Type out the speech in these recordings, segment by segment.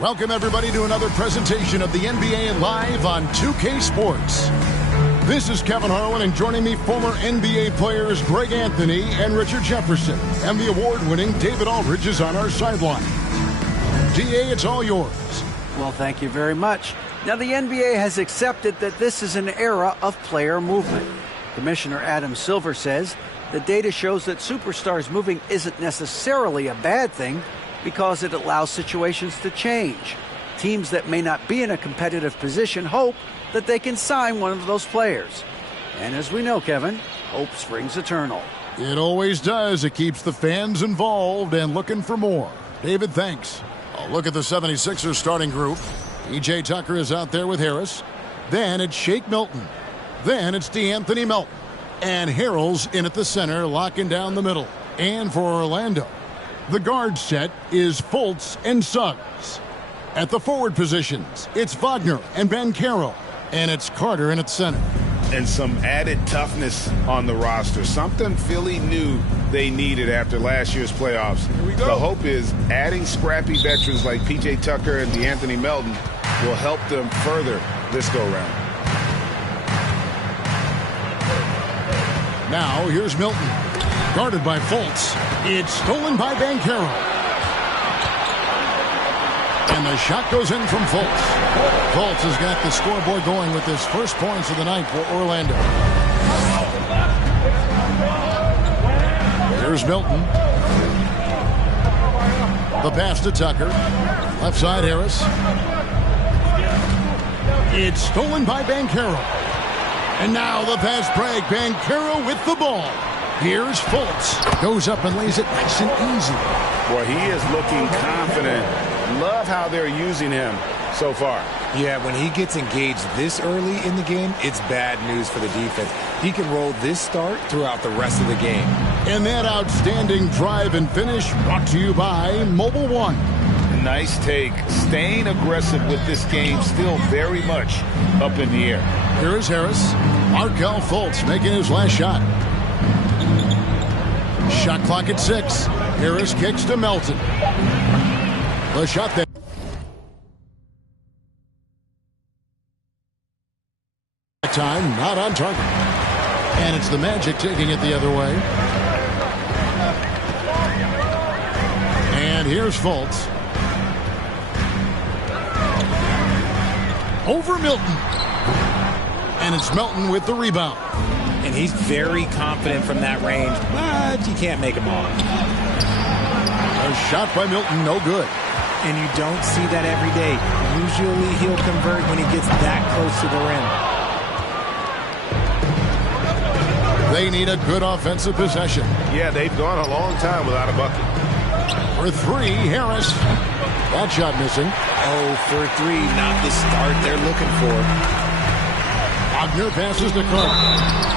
Welcome, everybody, to another presentation of the NBA Live on 2K Sports. This is Kevin Harlan, and joining me, former NBA players Greg Anthony and Richard Jefferson. And the award-winning David Aldridge is on our sideline. DA, it's all yours. Well, thank you very much. Now, the NBA has accepted that this is an era of player movement. Commissioner Adam Silver says the data shows that superstars moving isn't necessarily a bad thing because it allows situations to change. Teams that may not be in a competitive position hope that they can sign one of those players. And as we know, Kevin, hope springs eternal. It always does. It keeps the fans involved and looking for more. David, thanks. A look at the 76ers starting group. P.J. Tucker is out there with Harris. Then it's Shake Milton. Then it's DeAnthony Melton. And Harrell's in at the center, locking down the middle. And for Orlando, the guard set is Fultz and Suggs. At the forward positions, it's Wagner and Banchero. And it's Carter in at center. And some added toughness on the roster. Something Philly knew they needed after last year's playoffs. Here we go. The hope is adding scrappy veterans like P.J. Tucker and DeAnthony Melton will help them further this go-round. Now, here's Milton. Guarded by Fultz. It's stolen by Banchero. And the shot goes in from Fultz. Fultz has got the scoreboard going with his first points of the night for Orlando. Here's Milton. The pass to Tucker. Left side, Harris. It's stolen by Banchero. And now the pass break. Banchero with the ball. Here's Fultz. Goes up and lays it nice and easy. Boy, he is looking confident. Love how they're using him so far. Yeah, when he gets engaged this early in the game, it's bad news for the defense. He can roll this start throughout the rest of the game. And that outstanding drive and finish brought to you by Mobile One. Nice take. Staying aggressive with this game, still very much up in the air. Here is Harris. Markelle Fultz making his last shot. Shot clock at 6. Harris kicks to Melton. The shot there. Time not on target. And it's the Magic taking it the other way. And here's Fultz. Over Milton. And it's Melton with the rebound. And he's very confident from that range, but you can't make him off. A shot by Milton, no good. And you don't see that every day. Usually he'll convert when he gets that close to the rim. They need a good offensive possession. Yeah, they've gone a long time without a bucket. For 3, Harris. That shot missing. Oh, for 3, not the start they're looking for. Wagner passes to Carter.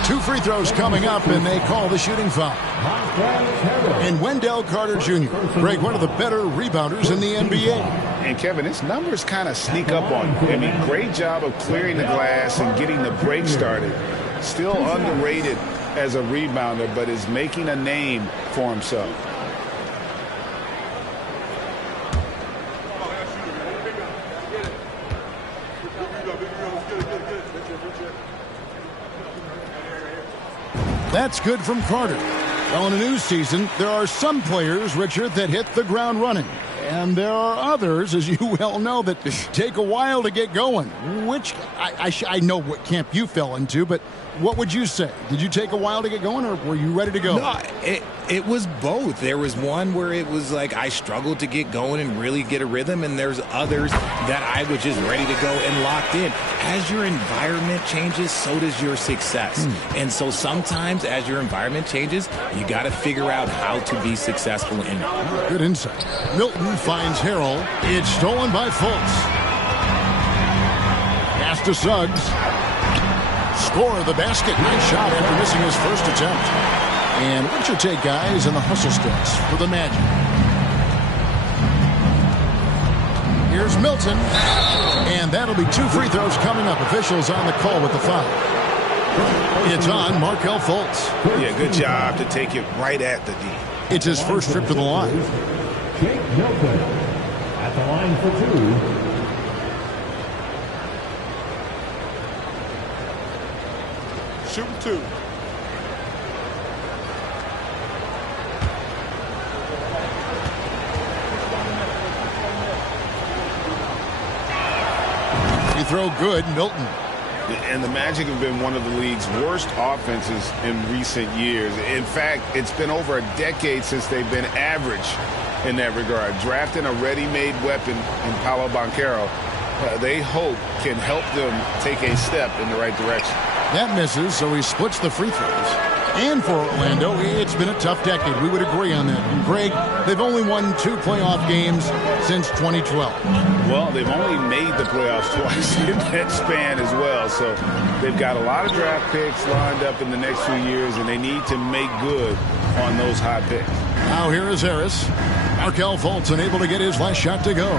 2 free throws coming up, and they call the shooting foul. And Wendell Carter Jr., Greg, one of the better rebounders in the NBA. And Kevin, his numbers kind of sneak up on you. I mean, great job of clearing the glass and getting the break started. Still underrated as a rebounder, but is making a name for himself. That's good from Carter. Well, in a new season, there are some players, Richard, that hit the ground running. And there are others, as you well know, that take a while to get going. Which, I know what camp you fell into, but what would you say? Did you take a while to get going, or were you ready to go? No, it was both. There was one where it was like I struggled to get going and really get a rhythm, and there's others that I was just ready to go and locked in. As your environment changes, so does your success. And so sometimes as your environment changes, you got to figure out how to be successful in it. Good insight. Milton finds Harrell. It's stolen by Fultz. Pass to Suggs. Score the basket. Nice shot after missing his first attempt. And what's your take, guys, in the hustle stretch for the Magic? Here's Milton. And that'll be 2 free throws coming up. Officials on the call with the foul. It's on Markelle Fultz. Yeah, good job to take it right at the D. It's his first trip to the line. At the line for two. Shooting two. You throw good, Milton. And the Magic have been one of the league's worst offenses in recent years. In fact, it's been over a decade since they've been average in that regard. Drafting a ready-made weapon in Paolo Banchero, they hope can help them take a step in the right direction. That misses, so he splits the free throws. And for Orlando, it's been a tough decade. We would agree on that. And Greg, they've only won 2 playoff games since 2012. Well, they've only made the playoffs twice in that span as well. So they've got a lot of draft picks lined up in the next few years, and they need to make good on those high picks. Now here is Harris. Markelle Fultz unable to get his last shot to go.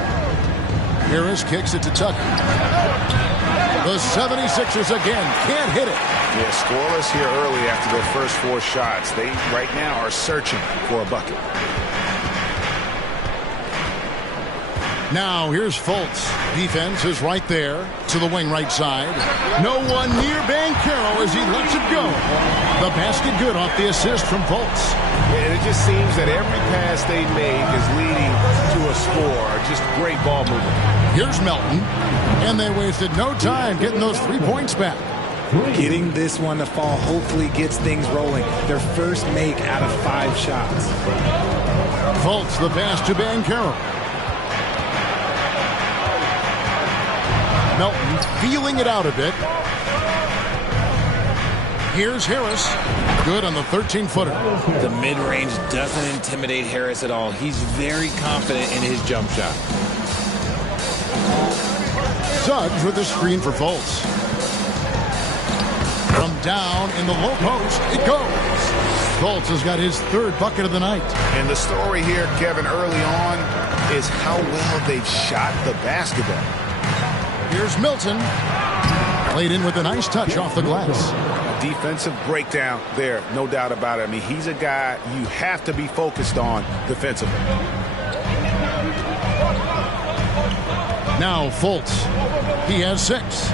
Harris kicks it to Tucker. The 76ers again can't hit it. Yeah, scoreless here early after their first 4 shots. They right now are searching for a bucket. Now here's Fultz. Defense is right there to the wing right side. No one near Banchero as he lets it go. The basket good off the assist from Fultz. And it just seems that every pass they make is leading to a score. Just great ball movement. Here's Melton. And they wasted no time getting those 3 points back. Getting this one to fall hopefully gets things rolling. Their first make out of 5 shots. Fultz the pass to Banchero. Melton feeling it out a bit. Here's Harris. Good on the 13-footer. The mid-range doesn't intimidate Harris at all. He's very confident in his jump shot. Suggs with the screen for Fultz. From down in the low post, it goes. Fultz has got his 3rd bucket of the night. And the story here, Kevin, early on is how well they've shot the basketball. Here's Milton. Played in with a nice touch off the glass. Defensive breakdown there, no doubt about it. I mean, he's a guy you have to be focused on defensively. Now Fultz. He has 6.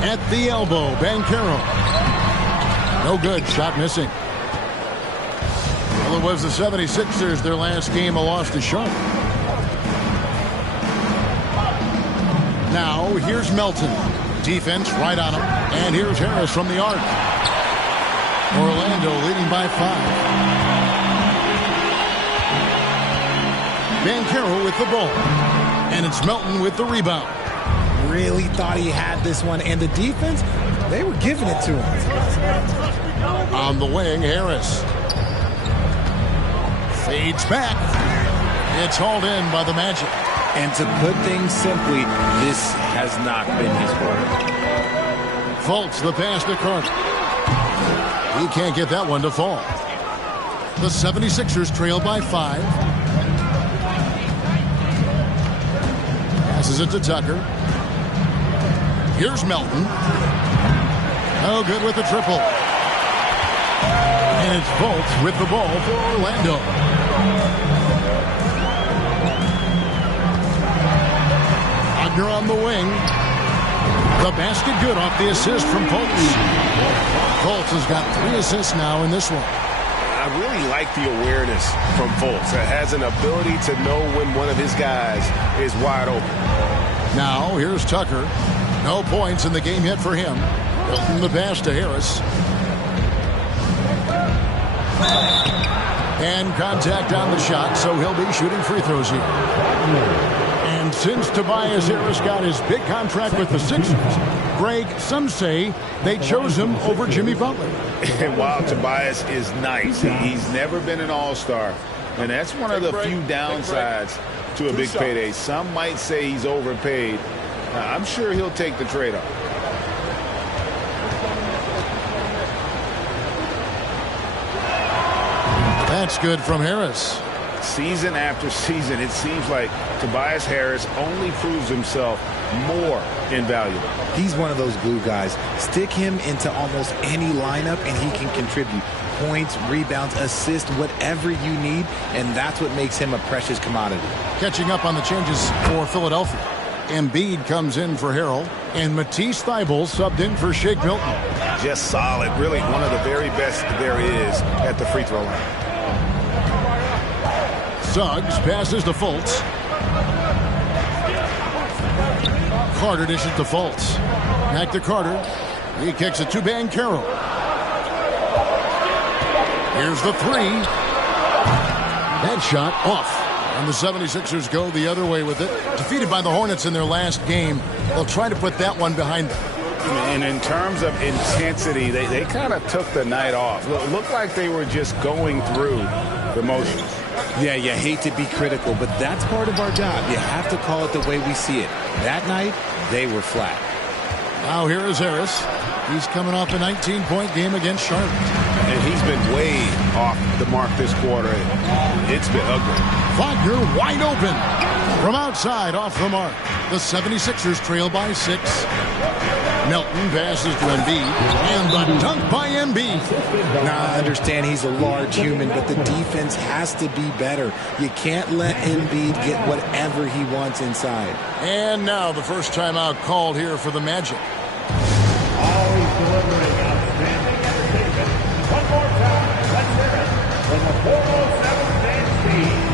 At the elbow, Banchero. No good, shot missing. Well, it was the 76ers, their last game, a loss to Charlotte. Now, here's Melton. Defense right on him. And here's Harris from the arc. Orlando leading by 5. Banchero with the ball. And it's Melton with the rebound. Really thought he had this one. And the defense, they were giving it to him. On the wing, Harris. Fades back. It's hauled in by the Magic. And to put things simply, this has not been his work. Fultz the pass to Carter. He can't get that one to fall. The 76ers trail by 5. Passes it to Tucker. Here's Melton. No good with the triple. And it's Fultz with the ball for Orlando. Wagner on the wing. The basket good off the assist from Fultz. Fultz has got 3 assists now in this one. I really like the awareness from Fultz. It has an ability to know when one of his guys is wide open. Now, here's Tucker. No points in the game yet for him. Milton the pass to Harris. And contact on the shot, so he'll be shooting free throws here. And since Tobias Harris got his big contract with the Sixers, Greg, some say they chose him over Jimmy Butler. And while Tobias is nice, he's never been an all-star. And that's one of the few downsides to a big payday. Some might say he's overpaid. I'm sure he'll take the trade-off. That's good from Harris. season after season, it seems like Tobias Harris only proves himself more invaluable. He's one of those glue guys. Stick him into almost any lineup and he can contribute points, rebounds, assists, whatever you need, and that's what makes him a precious commodity. Catching up on the changes for Philadelphia. Embiid comes in for Harrell, and Matisse Thybulle subbed in for Shake Milton. Just solid, really one of the very best there is at the free throw line. Suggs passes to Fultz. Carter dishes to Fultz. Back to Carter. He kicks it to Banchero. Here's the three. That shot off. And the 76ers go the other way with it. Defeated by the Hornets in their last game. They'll try to put that one behind them. And in terms of intensity, they kind of took the night off. It looked like they were just going through the motions. Yeah, you hate to be critical, but that's part of our job. You have to call it the way we see it. That night, they were flat. Now here is Harris. He's coming off a 19-point game against Charlotte. And he's been way off the mark this quarter. It's been ugly. Wagner wide open. From outside, off the mark. The 76ers trail by 6. Melton passes to Embiid. And the dunk by Embiid. Now, I understand he's a large human, but the defense has to be better. You can't let Embiid get whatever he wants inside. And now the first timeout called here for the Magic. Always delivering outstanding entertainment. One more time, let's hear it from the 407 Fan Speed.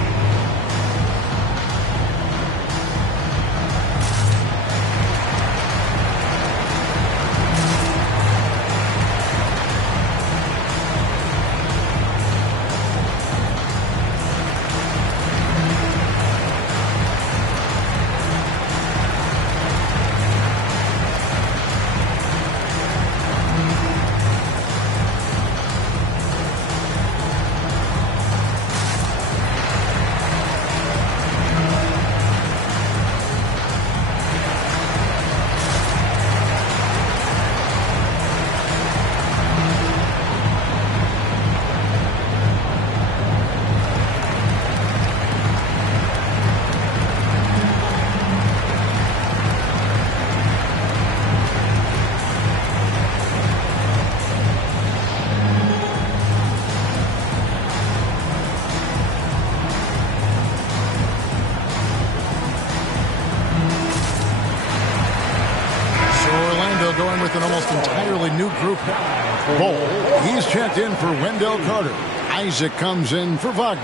Going with an almost entirely new group. Bol, he's checked in for Wendell Carter. Isaac comes in for Wagner.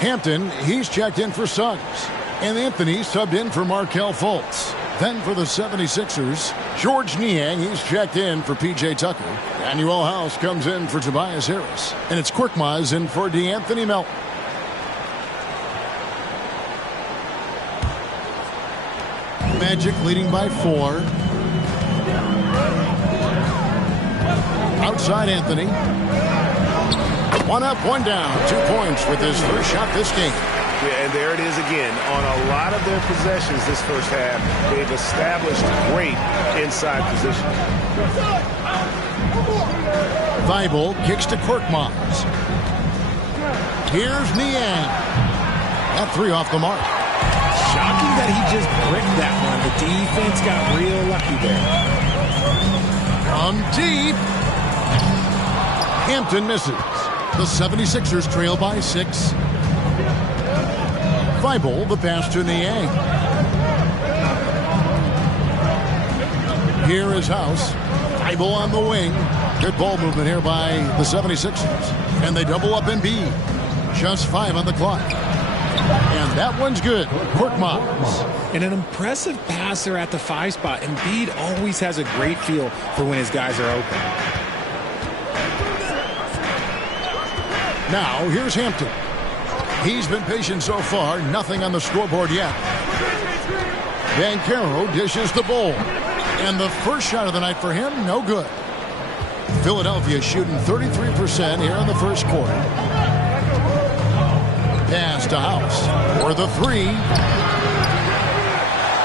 Hampton, he's checked in for Suggs. And Anthony subbed in for Markelle Fultz. Then for the 76ers, George Niang, he's checked in for P.J. Tucker. Daniel House comes in for Tobias Harris. And it's Korkmaz in for DeAnthony Melton. Magic leading by 4. Outside Anthony. One up, one down. 2 points with his first shot this game. Yeah, and there it is again. On a lot of their possessions this first half, they've established great inside position. Thybulle kicks to Korkmaz. Here's Niang. That 3 off the mark. Shocking that he just bricked that one. The defense got real lucky there. From deep. Hampton misses. The 76ers trail by 6. Thybulle, the pass to Niang. Here is House. Thybulle on the wing. Good ball movement here by the 76ers. And they double up Embiid. Just 5 on the clock. And that one's good. Korkmaz. And an impressive passer at the 5 spot. Embiid always has a great feel for when his guys are open. Now, here's Hampton. He's been patient so far. Nothing on the scoreboard yet. Banchero dishes the Bol. And the first shot of the night for him, no good. Philadelphia shooting 33% here in the first quarter. Pass to House for the 3.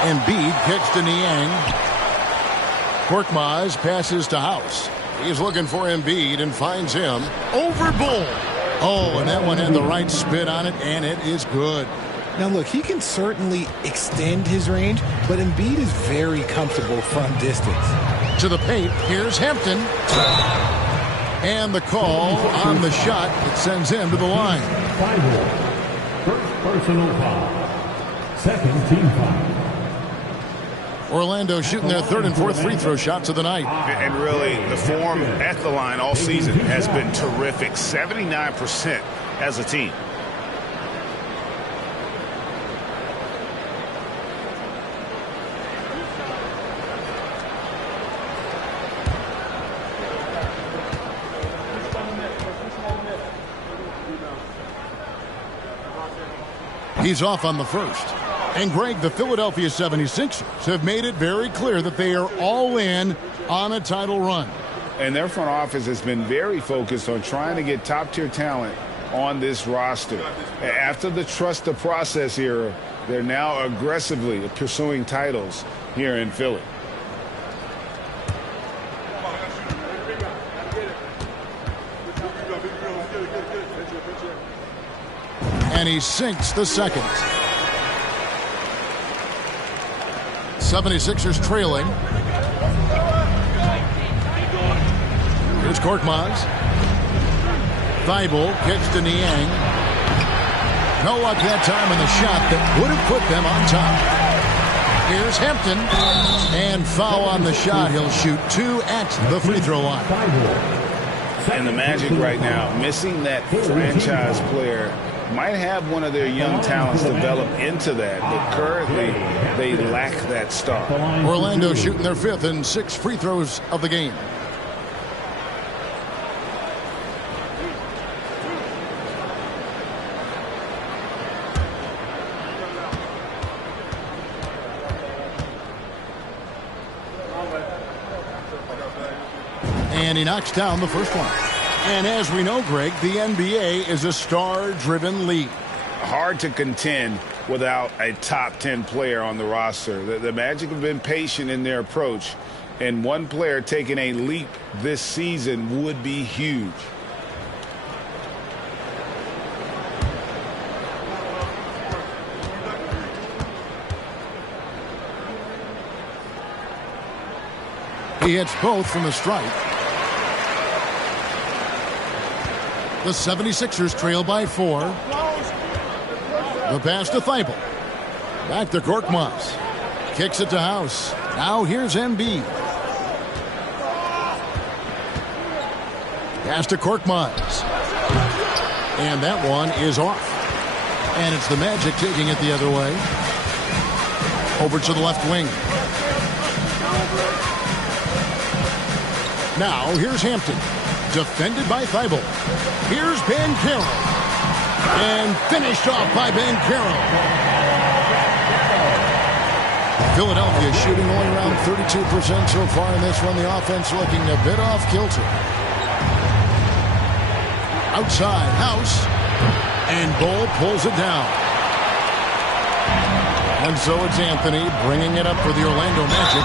Embiid kicks to Niang. Korkmaz passes to House. He's looking for Embiid and finds him over Bol. Oh, and that one had the right spin on it, and it is good. Now, look, he can certainly extend his range, but Embiid is very comfortable from distance. To the paint, here's Hampton. And the call on the shot that sends him to the line. First personal foul. Second team foul. Orlando shooting their third and fourth free throw shots of the night. And really, the form at the line all season has been terrific. 79% as a team. He's off on the first. And Greg, the Philadelphia 76ers have made it very clear that they are all in on a title run. And their front office has been very focused on trying to get top-tier talent on this roster. After the trust the process era, they're now aggressively pursuing titles here in Philly. And he sinks the second. 76ers trailing. Here's Korkmaz. Thibault kicks to Niang. No luck that time in the shot that would have put them on top. Here's Hampton. And foul on the shot. He'll shoot 2 at the free throw line. And the Magic right now, missing that franchise player, might have one of their young talents develop into that, but currently they lack that star. Orlando shooting their 5th and 6th free throws of the game. And he knocks down the first one. And as we know, Greg, the NBA is a star-driven league. Hard to contend without a top 10 player on the roster. The Magic have been patient in their approach, and one player taking a leap this season would be huge. He hits both from the stripe. The 76ers trail by 4. The pass to Thibault. Back to Korkmaz. Kicks it to House. Now here's Embiid. Pass to Korkmaz. And that one is off. And it's the Magic taking it the other way. Over to the left wing. Now here's Hampton. Defended by Thibault. Here's Banchero. And finished off by Banchero. Philadelphia shooting only around 32% so far in this one. The offense looking a bit off kilter. Outside, House. And Bull pulls it down. And so it's Anthony bringing it up for the Orlando Magic.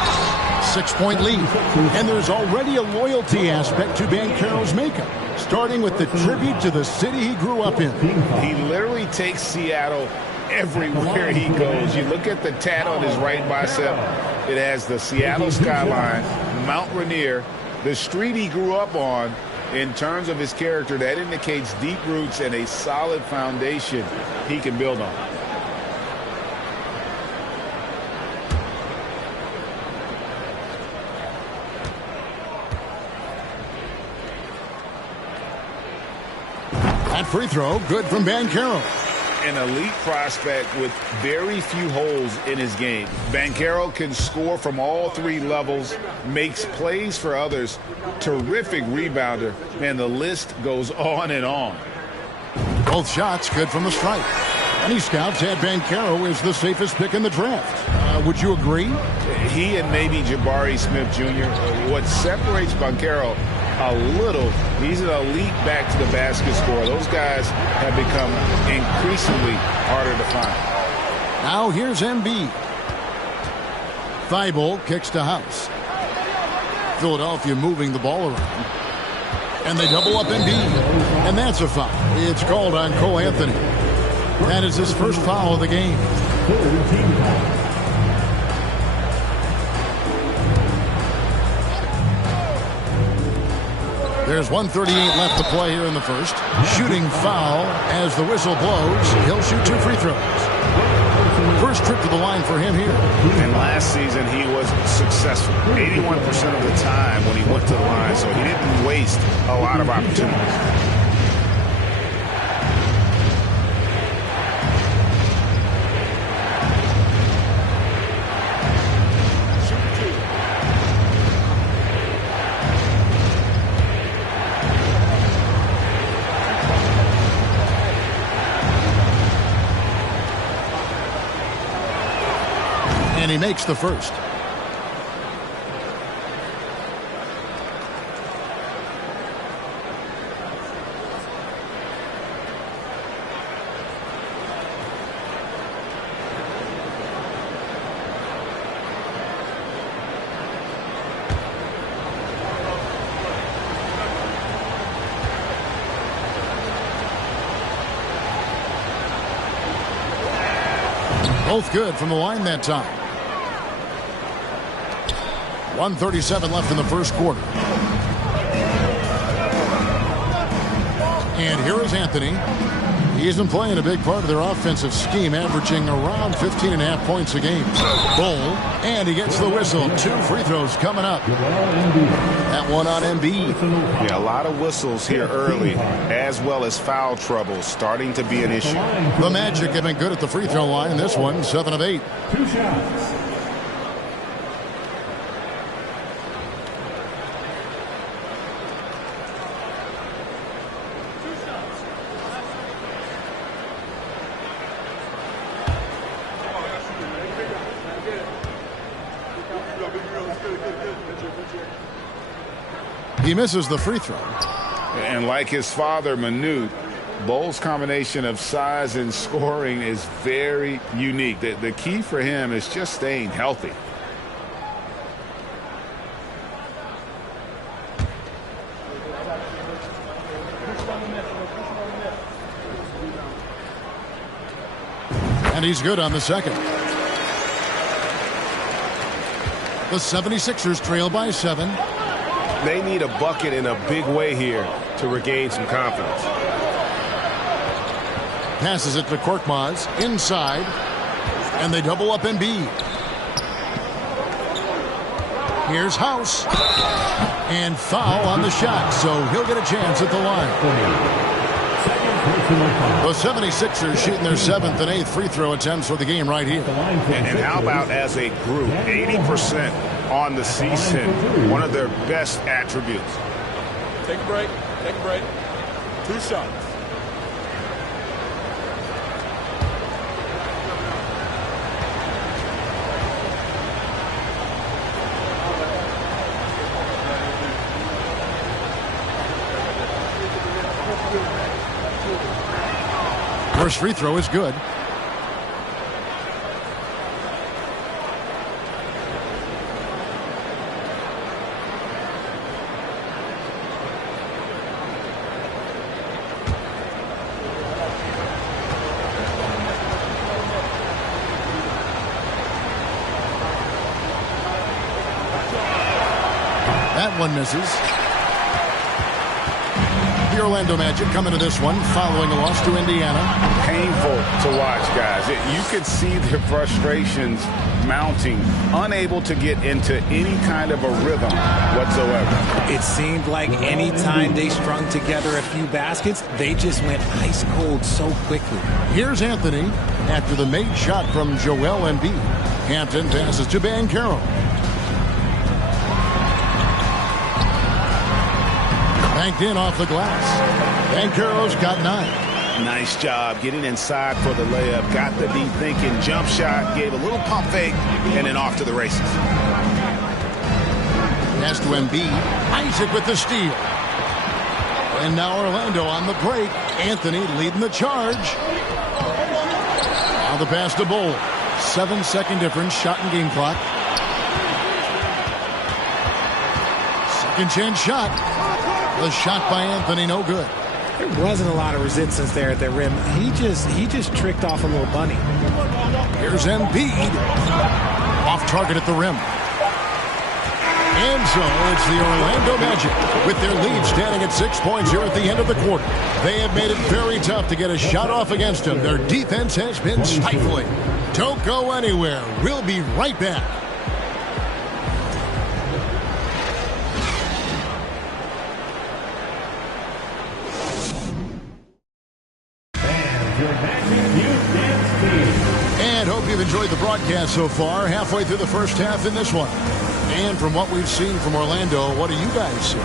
6-point lead. And there's already a loyalty aspect to Banchero's makeup, starting with the tribute to the city he grew up in. He literally takes Seattle everywhere he goes. You look at the tat on his right bicep. It has the Seattle skyline, Mount Rainier, the street he grew up on. In terms of his character, that indicates deep roots and a solid foundation he can build on. That free throw, good from Banchero. An elite prospect with very few holes in his game. Banchero can score from all 3 levels, makes plays for others, terrific rebounder, and the list goes on and on. Both shots good from the stripe. Many scouts had Banchero as the safest pick in the draft. Would you agree? He and maybe Jabari Smith Jr. What separates Banchero a little, he's an elite back to the basket scorer. Those guys have become increasingly harder to find. Now here's Embiid. Thibault kicks to House. Philadelphia moving the ball around. And they double up Embiid. And that's a foul. It's called on Cole Anthony. That is his first foul of the game. There's 1:38 left to play here in the first. Shooting foul as the whistle blows. He'll shoot 2 free throws. First trip to the line for him here. And last season he was successful 81% of the time when he went to the line, so he didn't waste a lot of opportunities. And he makes the first. Both good from the line that time. 1:37 left in the first quarter. And here is Anthony. He's been playing a big part of their offensive scheme, averaging around 15.5 points a game. Bull, and he gets the whistle. 2 free throws coming up. That one on Embiid. Yeah, a lot of whistles here early, as well as foul trouble starting to be an issue. The Magic have been good at the free throw line in this one, 7 of 8. 2 shots. He misses the free throw. And like his father, Manute, Bull's combination of size and scoring is very unique. The key for him is just staying healthy. And he's good on the second. The 76ers trail by 7. They need a bucket in a big way here to regain some confidence. Passes it to Korkmaz inside, and they double up Embiid. Here's House, and foul on the shot, so he'll get a chance at the line. The 76ers shooting their 7th and 8th free throw attempts for the game right here. And how about as a group, 80% on the season, one of their best attributes. Take a break. Take a break. 2 shots. First free throw is good. That one misses. The Orlando Magic coming to this one following a loss to Indiana. Painful to watch, guys. You could see their frustrations mounting, unable to get into any kind of a rhythm whatsoever. It seemed like any time they strung together a few baskets, they just went ice cold so quickly. Here's Anthony after the made shot from Joel Embiid. Hampton passes to Banchero. Banked in off the glass. Banchero's got 9. Nice job getting inside for the layup. Got the deep thinking jump shot, gave a little pump fake, and then off to the races. Pass to Embiid. Isaac with the steal. And now Orlando on the break. Anthony leading the charge. Now the pass to Bull. 7-second difference, shot and game clock. Second chance shot. The shot by Anthony, no good. There wasn't a lot of resistance there at the rim. He just tricked off a little bunny. Here's Embiid. Off target at the rim. And so it's the Orlando Magic with their lead standing at 6 points here at the end of the quarter. They have made it very tough to get a shot off against them. Their defense has been stifling. Don't go anywhere. We'll be right back. And hope you've enjoyed the broadcast so far. Halfway through the first half in this one. And from what we've seen from Orlando, what do you guys see?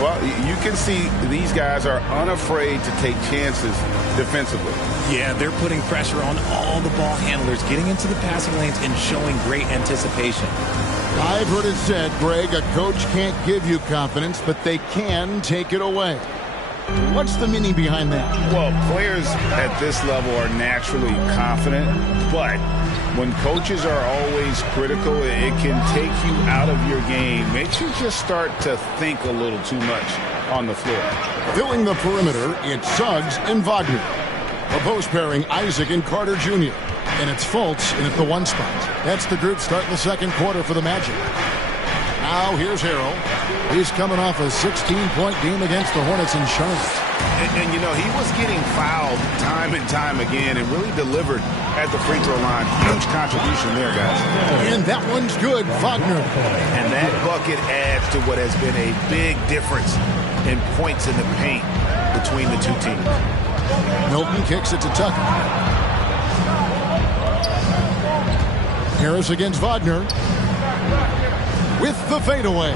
Well, you can see these guys are unafraid to take chances defensively. Yeah, they're putting pressure on all the ball handlers, getting into the passing lanes and showing great anticipation. I've heard it said, Greg, a coach can't give you confidence, but they can take it away. What's the meaning behind that? Well, players at this level are naturally confident, but when coaches are always critical, it can take you out of your game. Makes you just start to think a little too much on the floor. Filling the perimeter, it's Suggs and Wagner. A post pairing, Isaac and Carter Jr. And it's Fultz in at the 1 spot. That's the group starting the second quarter for the Magic. Now here's Harrell. He's coming off a 16-point game against the Hornets in Charlotte. And, you know, he was getting fouled time and time again and really delivered at the free throw line. Huge contribution there, guys. And that one's good, Wagner. And that bucket adds to what has been a big difference in points in the paint between the two teams. Milton kicks it to Tucker. Harris against Wagner. With the fadeaway.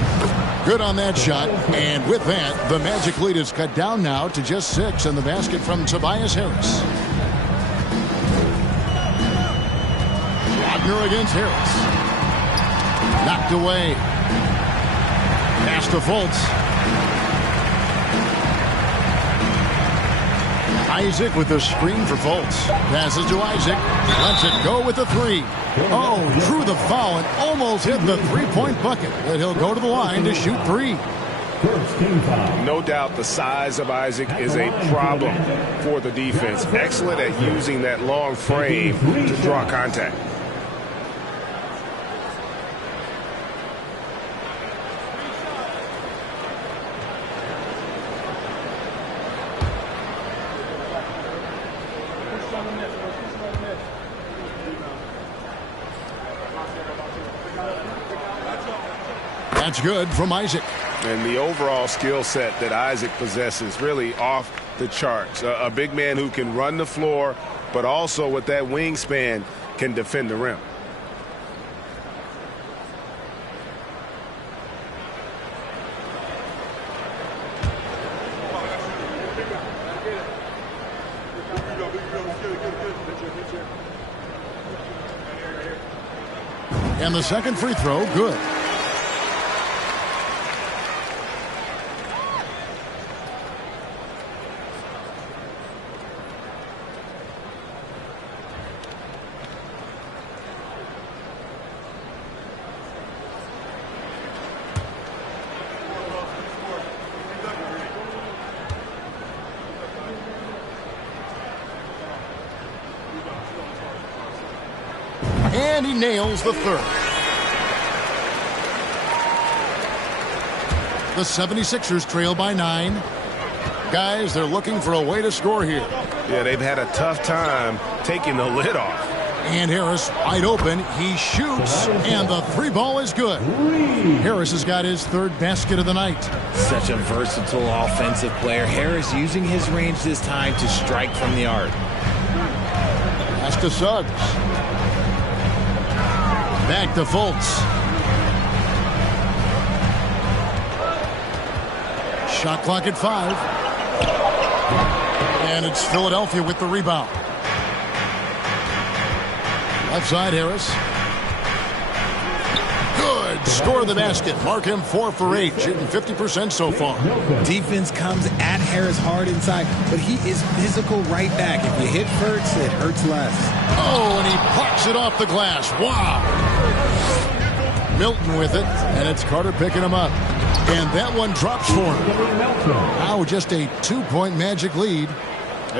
Good on that shot. And with that, the Magic lead is cut down now to just 6 and the basket from Tobias Harris. Wagner against Harris. Knocked away. Pass to Fultz. Isaac with the screen for Fultz. Passes to Isaac. Lets it go with the 3. Oh, drew the foul and almost hit the 3-point bucket. But he'll go to the line to shoot 3. No doubt the size of Isaac is a problem for the defense. Excellent at using that long frame to draw contact. That's good from Isaac. And the overall skill set that Isaac possesses really off the charts. A big man who can run the floor, but also with that wingspan can defend the rim. And the second free throw, good. And he nails the third. The 76ers trail by 9. Guys, they're looking for a way to score here. Yeah, they've had a tough time taking the lid off. And Harris wide open. He shoots, and the 3 ball is good. Harris has got his 3rd basket of the night. Such a versatile offensive player. Harris using his range this time to strike from the arc. Pass to Suggs. Back to Fultz. Shot clock at 5. And it's Philadelphia with the rebound. Left side, Harris. Good. Score the basket. Mark him 4 for 8. Shooting 50% so far. Defense comes at Harris hard inside, but he is physical right back. If you hit first, it hurts less. Oh, and he pucks it off the glass. Wow. Milton with it, and it's Carter picking him up. And that one drops for him. Now just a 2-point Magic lead.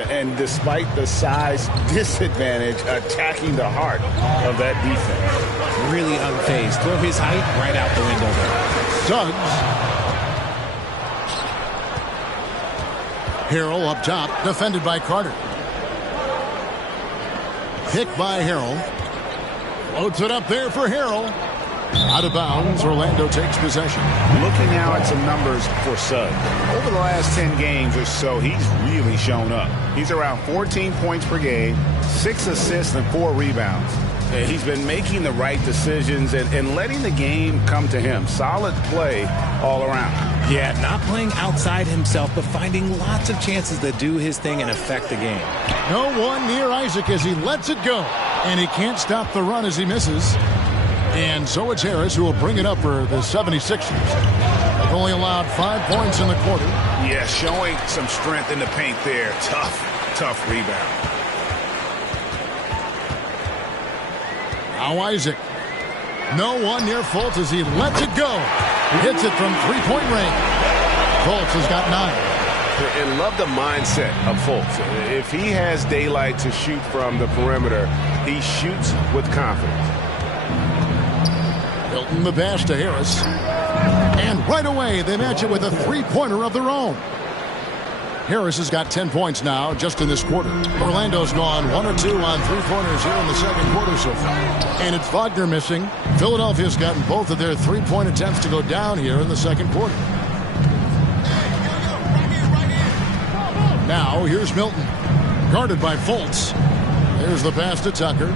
And despite the size disadvantage, attacking the heart of that defense. Really unfazed. Throw his height right out the window there. Suggs. Harrell up top, defended by Carter. Picked by Harrell. Floats it up there for Harrell. Out of bounds, Orlando takes possession. Looking now at some numbers for Suggs. Over the last 10 games or so, he's really shown up. He's around 14 points per game, 6 assists and 4 rebounds. He's been making the right decisions and letting the game come to him. Solid play all around. Yeah, not playing outside himself, but finding lots of chances to do his thing and affect the game. No one near Isaac as he lets it go. And he can't stop the run as he misses. And so it's Harris who will bring it up for the 76ers. They've only allowed 5 points in the quarter. Yeah, showing some strength in the paint there. Tough rebound. Now Isaac. No one near Fultz as he lets it go. Hits it from 3-point range. Fultz has got 9. And love the mindset of Fultz. If he has daylight to shoot from the perimeter, he shoots with confidence. Hilton the pass to Harris. And right away they match it with a 3-pointer of their own. Harris has got 10 points now just in this quarter. Orlando's gone 1 or 2 on 3-pointers here in the second quarter so far. And it's Wagner missing. Philadelphia's gotten both of their 3-point attempts to go down here in the second quarter. Now here's Milton. Guarded by Fultz. There's the pass to Tucker.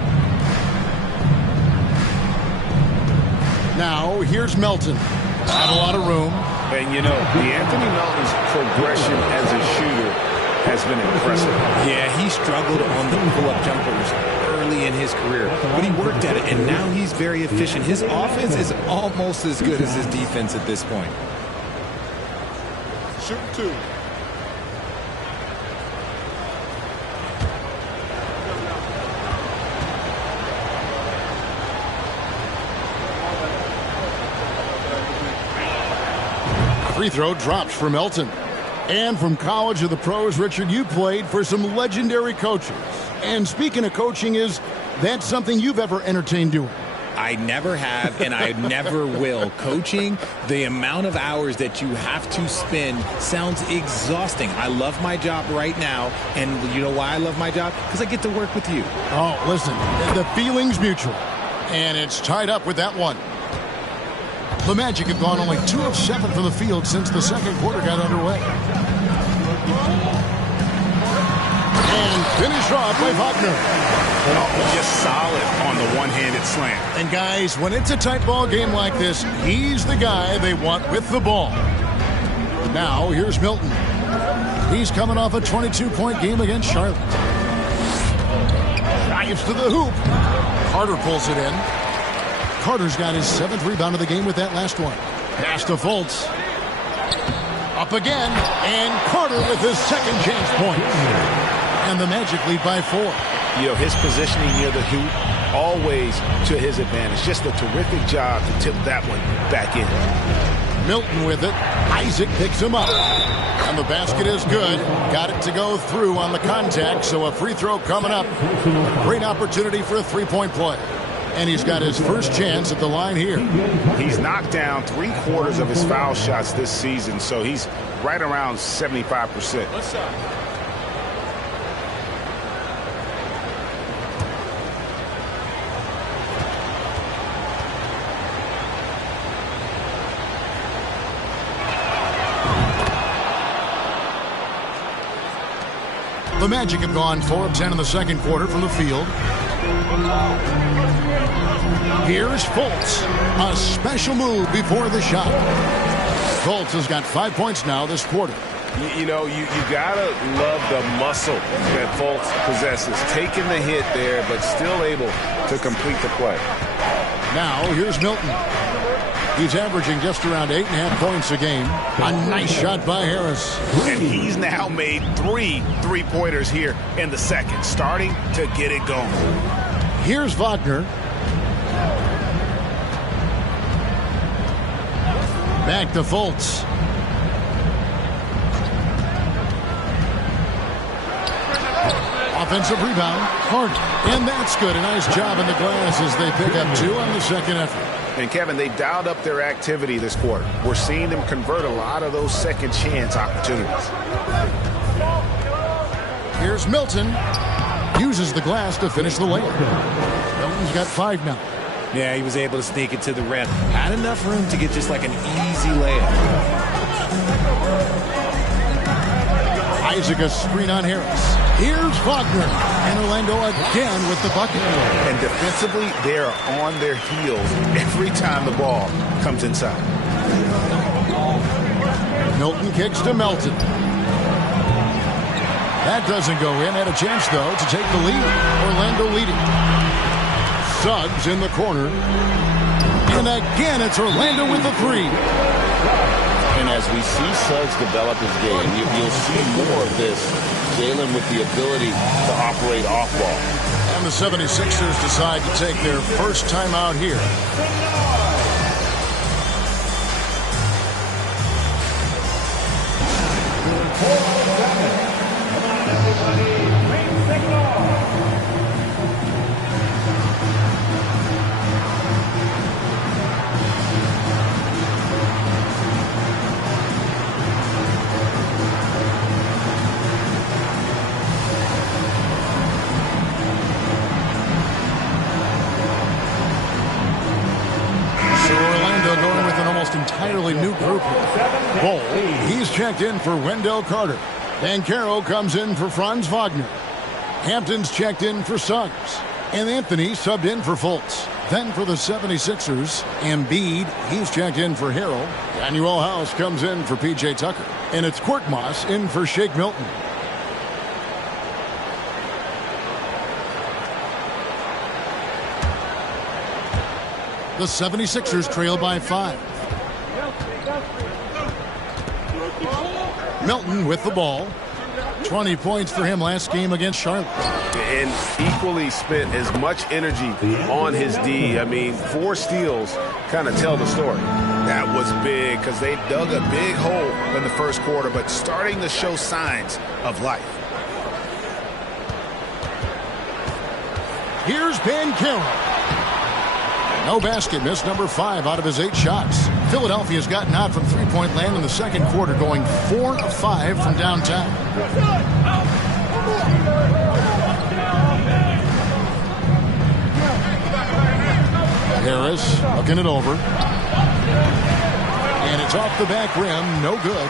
Now here's Melton. Had a lot of room. And, you know, the Anthony Melton's progression as a shooter has been impressive. Yeah, he struggled on the pull-up jumpers early in his career, but he worked at it, and now he's very efficient. His offense is almost as good as his defense at this point. Shoot 2. Free throw drops for Melton. And from college to the pros, Richard, you played for some legendary coaches. And speaking of coaching, is that something you've ever entertained doing? I never have, and I never will. Coaching, the amount of hours that you have to spend sounds exhausting. I love my job right now, and you know why I love my job? Because I get to work with you. Oh, listen, the feeling's mutual. And it's tied up with that one. The Magic have gone only 2 of 7 from the field since the second quarter got underway. And finished off by Wagner. Oh, just solid on the one-handed slam. And guys, when it's a tight ball game like this, he's the guy they want with the ball. Now, here's Milton. He's coming off a 22-point game against Charlotte. Drives to the hoop. Carter pulls it in. Carter's got his 7th rebound of the game with that last one. Pass to Fultz. Up again, and Carter with his second chance point. And the Magic lead by 4. You know, his positioning near the hoop, always to his advantage. Just a terrific job to tip that one back in. Milton with it. Isaac picks him up. And the basket is good. Got it to go through on the contact, so a free throw coming up. Great opportunity for a 3-point play. And he's got his first chance at the line here. He's knocked down 3/4 of his foul shots this season, so he's right around 75%. The Magic have gone 4 of 10 in the second quarter from the field. Here's Fultz. A special move before the shot. Fultz has got 5 points now this quarter. You know, you gotta love the muscle that Fultz possesses. Taking the hit there, but still able to complete the play. Now, here's Milton. He's averaging just around 8.5 points a game. A nice shot by Harris. And he's now made 3 3-pointers here in the second, starting to get it going. Here's Wagner. Back to Fultz. Offensive rebound. Harden. And that's good. A nice job in the glass as they pick up 2 on the second effort. And, Kevin, they dialed up their activity this quarter. We're seeing them convert a lot of those second chance opportunities. Here's Milton. Uses the glass to finish the layup. Milton's got 5 now. Yeah, he was able to sneak it to the rim. Had enough room to get just like an easy layup. Isaac a screen on Harris. Here's Wagner. And Orlando again with the bucket. And defensively, they are on their heels every time the ball comes inside. Milton kicks to Melton. That doesn't go in. Had a chance, though, to take the lead. Orlando leading. Suggs in the corner. And again, it's Orlando with the 3. And as we see Suggs develop his game, you'll see more of this. Jalen with the ability to operate off ball. And the 76ers decide to take their first time out here. Entirely new group here. Bol, he's checked in for Wendell Carter. Banchero comes in for Franz Wagner. Hampton's checked in for Suggs. And Anthony subbed in for Fultz. Then for the 76ers, Embiid, he's checked in for Harrell. Daniel House comes in for P.J. Tucker. And it's Korkmaz in for Shake Milton. The 76ers trail by 5. Milton with the ball. 20 points for him last game against Charlotte. And equally spent as much energy on his D. I mean, 4 steals kind of tell the story. That was big because they dug a big hole in the first quarter, but starting to show signs of life. Here's Banchero. No basket, missed number 5 out of his 8 shots. Philadelphia's gotten out from three-point land in the second quarter, going 4 of 5 from downtown. Harris looking it over. And it's off the back rim, no good.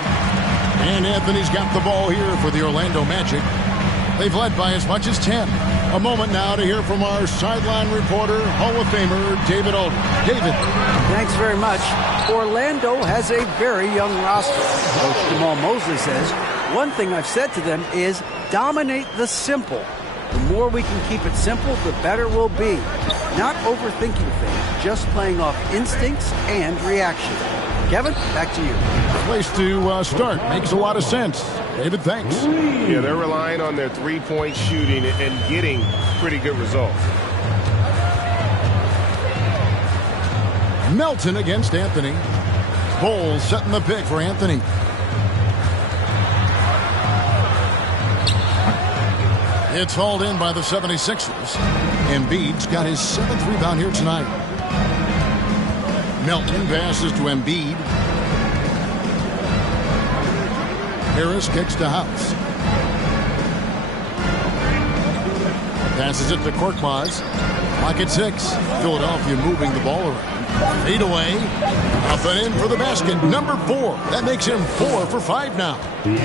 And Anthony's got the ball here for the Orlando Magic. They've led by as much as 10. A moment now to hear from our sideline reporter, Hall of Famer David Aldridge. David. Thanks very much. Orlando has a very young roster. Coach Jamal Mosley says, one thing I've said to them is dominate the simple. The more we can keep it simple, the better we'll be. Not overthinking things, just playing off instincts and reaction. Kevin, back to you. Place to start. Makes a lot of sense. David, thanks. Yeah, they're relying on their three-point shooting and getting pretty good results. Melton against Anthony. Bol setting the pick for Anthony. It's hauled in by the 76ers. Embiid's got his 7th rebound here tonight. Melton passes to Embiid. Harris kicks to House. Passes it to Korkmaz. Clock at 6. Philadelphia moving the ball around. Fade away. Up and in for the basket. Number 4. That makes him 4 for 5 now.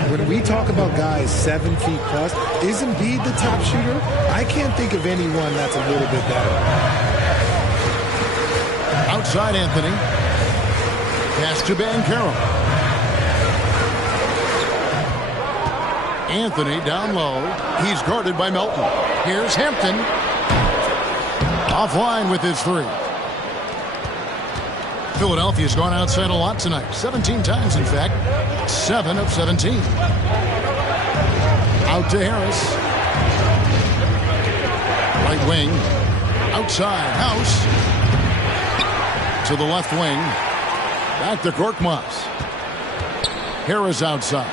When we talk about guys 7 feet plus, is Embiid the top shooter? I can't think of anyone that's a little bit better. Outside Anthony. Pass to Banchero. Anthony down low. He's guarded by Melton. Here's Hampton. Offline with his 3. Philadelphia's gone outside a lot tonight. 17 times, in fact. 7 of 17. Out to Harris. Right wing. Outside. House. To the left wing. Back to Korkmaz. Harris outside.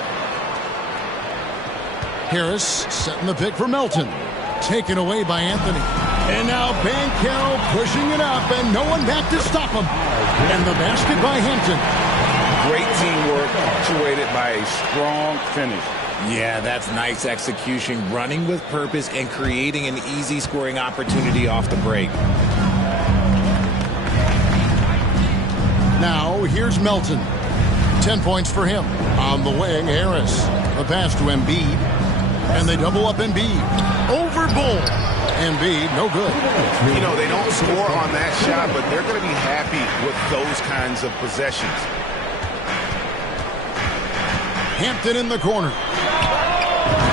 Harris setting the pick for Melton. Taken away by Anthony. And now Banchero pushing it up, and no one back to stop him. And the basket by Hampton. Great teamwork, punctuated by a strong finish. Yeah, that's nice execution, running with purpose and creating an easy scoring opportunity off the break. Now, here's Melton. 10 points for him. On the wing, Harris. The pass to Embiid. And they double up Embiid. Over Bull. Embiid, no good. You know, they don't score on that shot, but they're going to be happy with those kinds of possessions. Hampton in the corner.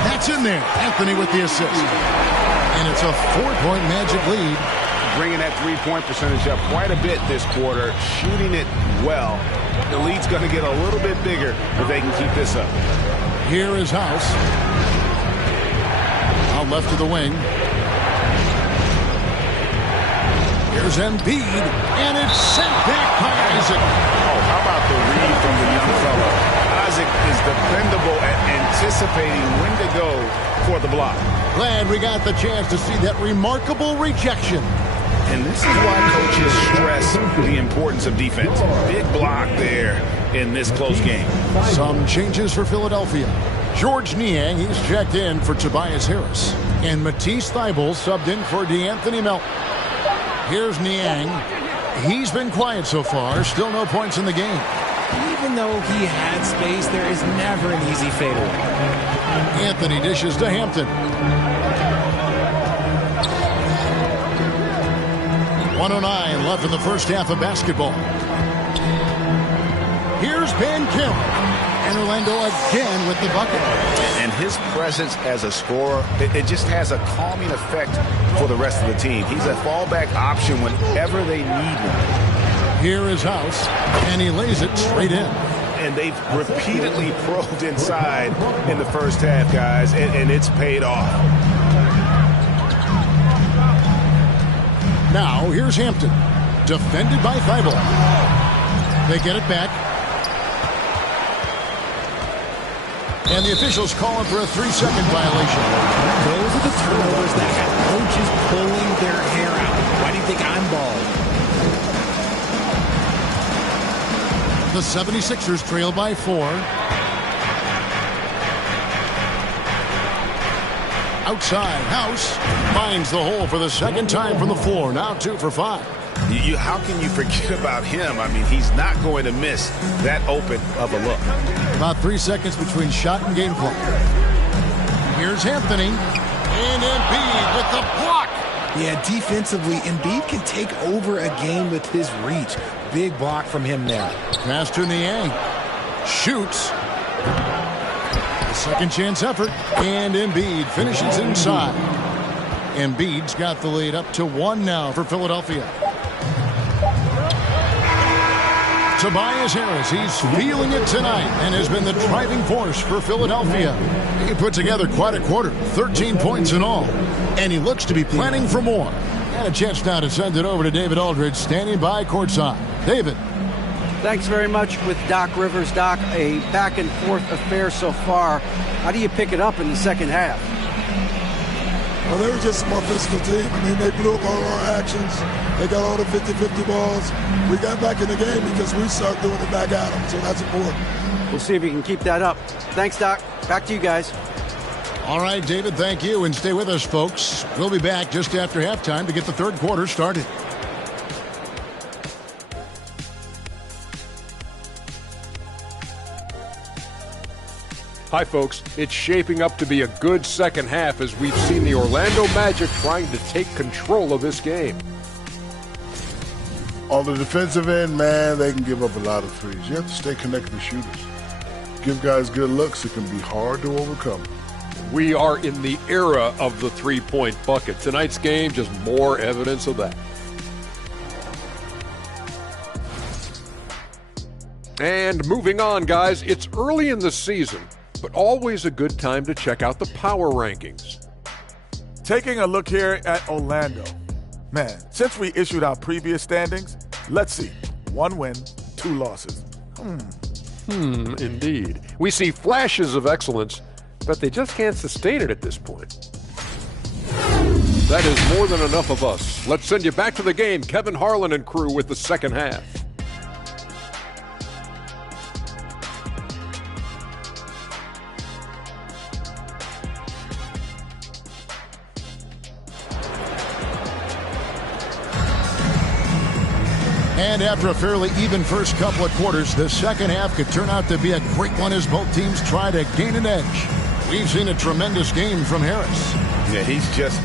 That's in there. Anthony with the assist. And it's a 4-point Magic lead. Bringing that three-point percentage up quite a bit this quarter, shooting it well. The lead's going to get a little bit bigger if they can keep this up. Here is House. Out left to the wing. Here's Embiid, and it's sent back by Isaac. Oh, how about the read from the young fella? Isaac is dependable at anticipating when to go for the block. Glad we got the chance to see that remarkable rejection. And this is why coaches stress the importance of defense. Big block there in this close game. Some changes for Philadelphia. George Niang, he's checked in for Tobias Harris. And Matisse Thybulle subbed in for DeAnthony Melton. Here's Niang. He's been quiet so far. Still no points in the game. Even though he had space, there is never an easy fadeaway. Anthony dishes to Hampton. 1:09 left in the first half of basketball. Here's Banchero. And Orlando again with the bucket. And his presence as a scorer, it just has a calming effect for the rest of the team. He's a fallback option whenever they need one. Here is House, and he lays it straight in. And they've repeatedly probed inside in the first half, guys, and it's paid off. Now, here's Hampton, defended by Thybulle. They get it back. And the officials call him for a 3-second violation. Those are the turnovers that have coaches pulling their hair out. Why do you think I'm bald? The 76ers trail by 4. Outside, House finds the hole for the second time from the floor. Now 2 for 5. How can you forget about him? I mean, he's not going to miss that open of a look. About 3 seconds between shot and game clock. Here's Anthony. And Embiid with the block. Yeah, defensively, Embiid can take over a game with his reach. Big block from him there. Pass to Niang. Shoots. A second chance effort. And Embiid finishes inside. Embiid's got the lead up to 1 now for Philadelphia. Tobias Harris, he's feeling it tonight and has been the driving force for Philadelphia. He put together quite a quarter, 13 points in all, and he looks to be planning for more. And a chance now to send it over to David Aldridge, standing by courtside. David. Thanks very much with Doc Rivers. Doc, a back-and-forth affair so far. How do you pick it up in the second half? Well, they were just a more physical team. I mean, they blew up all our actions. They got all the 50-50 balls. We got back in the game because we started doing it back at them, so that's important. We'll see if we can keep that up. Thanks, Doc. Back to you guys. All right, David, thank you, and stay with us, folks. We'll be back just after halftime to get the third quarter started. Hi, folks. It's shaping up to be a good second half as we've seen the Orlando Magic trying to take control of this game. On the defensive end, man, they can give up a lot of threes. You have to stay connected to shooters. Give guys good looks. It can be hard to overcome. We are in the era of the three-point bucket. Tonight's game, just more evidence of that. And moving on, guys, it's early in the season, but always a good time to check out the power rankings. Taking a look here at Orlando. Man, since we issued our previous standings, let's see. 1 win, 2 losses. Indeed. We see flashes of excellence, but they just can't sustain it at this point. That is more than enough of us. Let's send you back to the game. Kevin Harlan and crew with the second half. And after a fairly even first couple of quarters, the second half could turn out to be a great one as both teams try to gain an edge. We've seen a tremendous game from Harris. Yeah, he's just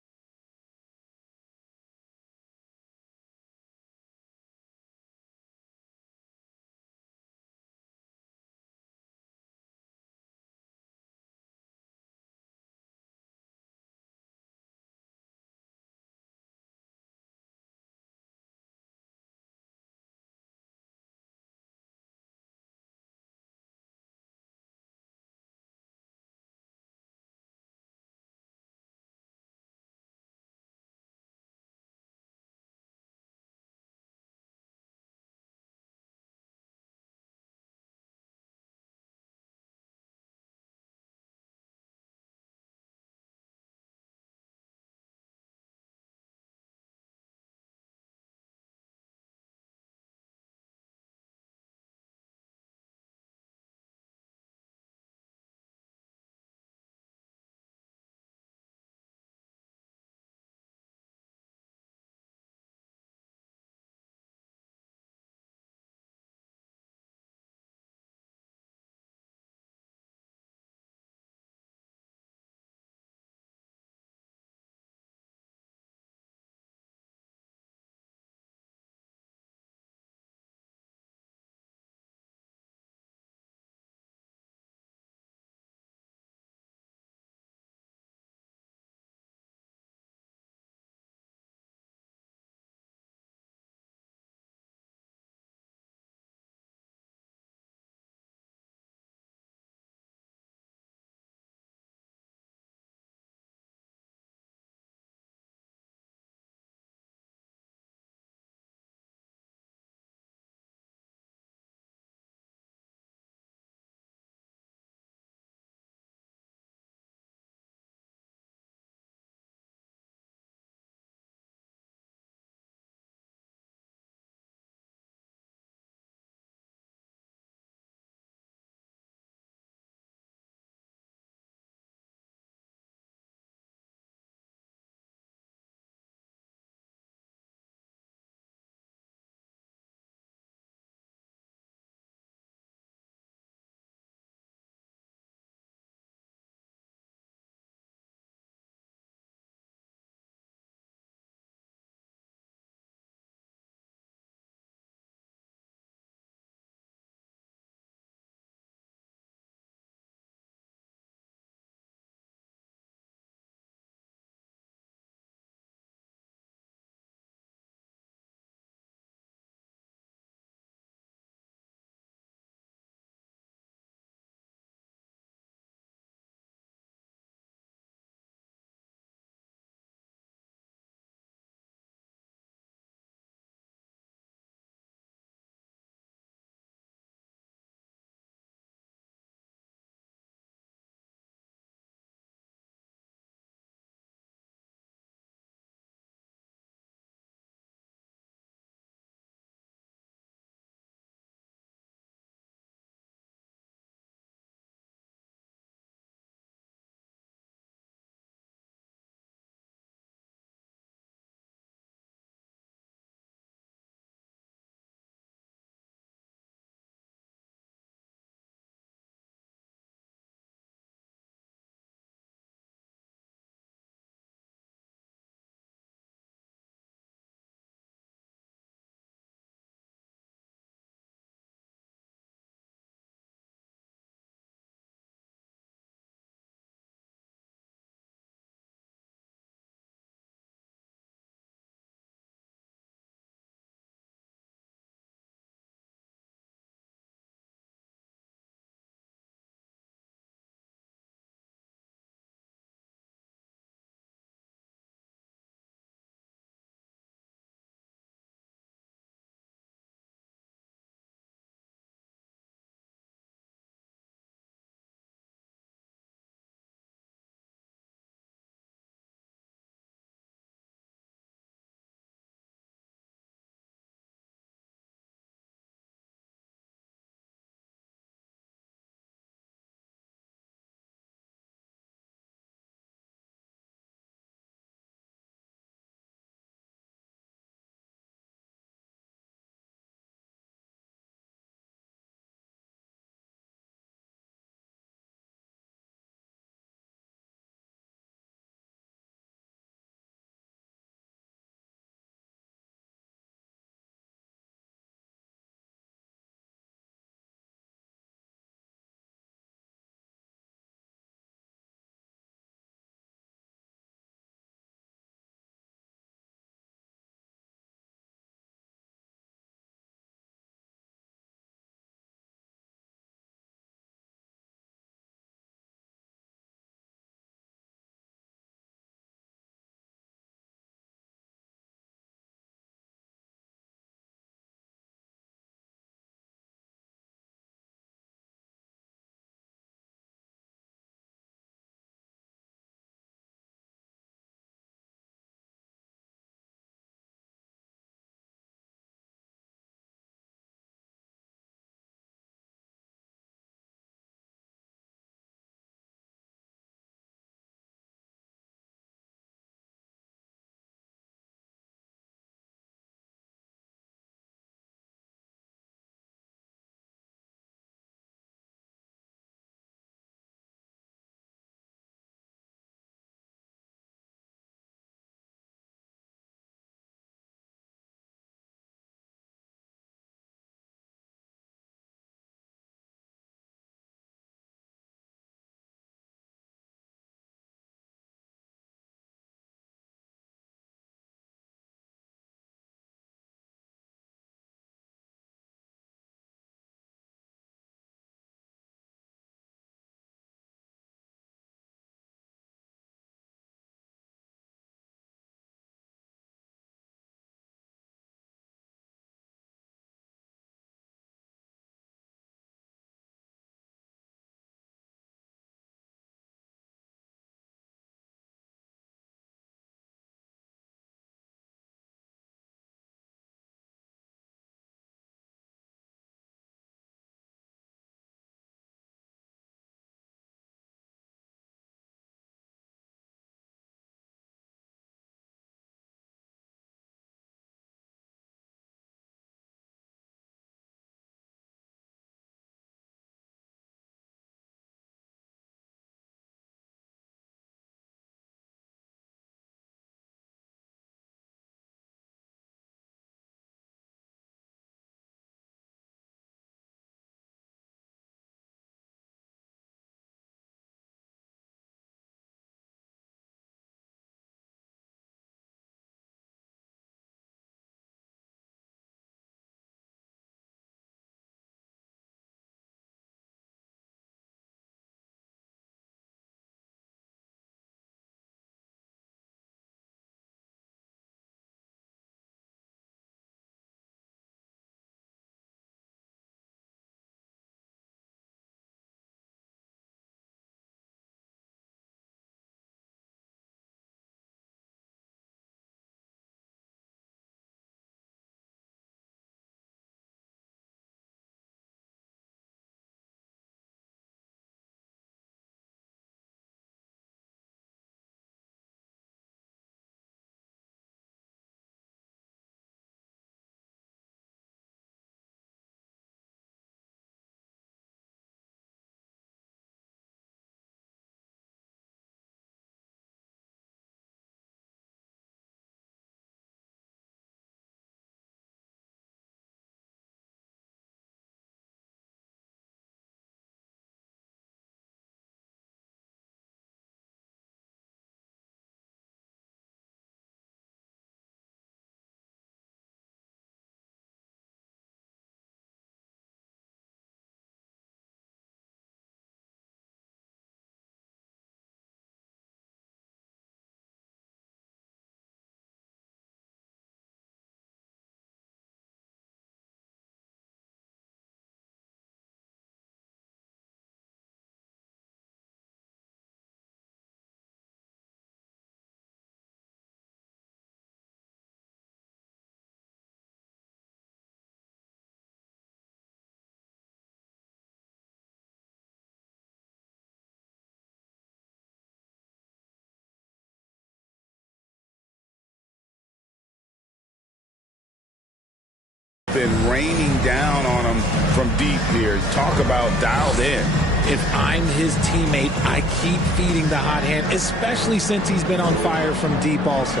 been raining down on him from deep here. Talk about dialed in. If I'm his teammate, I keep feeding the hot hand, especially since he's been on fire from deep also.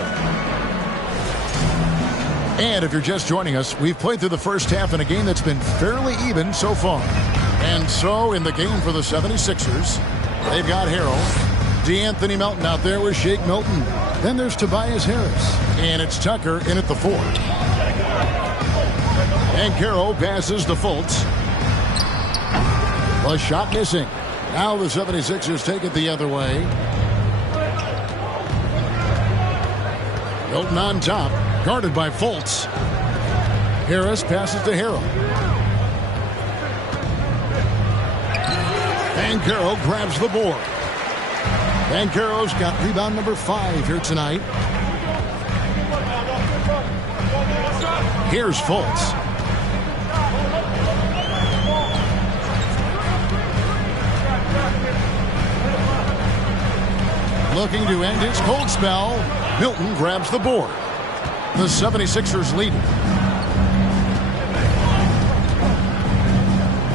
And if you're just joining us, we've played through the first half in a game that's been fairly even so far. And so in the game for the 76ers, they've got Harrell, DeAnthony Melton out there with Shake Milton. Then there's Tobias Harris. And it's Tucker in at the 4. And Banchero passes to Fultz. The shot missing. Now the 76ers take it the other way. Milton on top, guarded by Fultz. Harris passes to Harrell. Banchero grabs the board. Banchero's got rebound number 5 here tonight. Here's Fultz. Looking to end his cold spell. Milton grabs the board. The 76ers lead.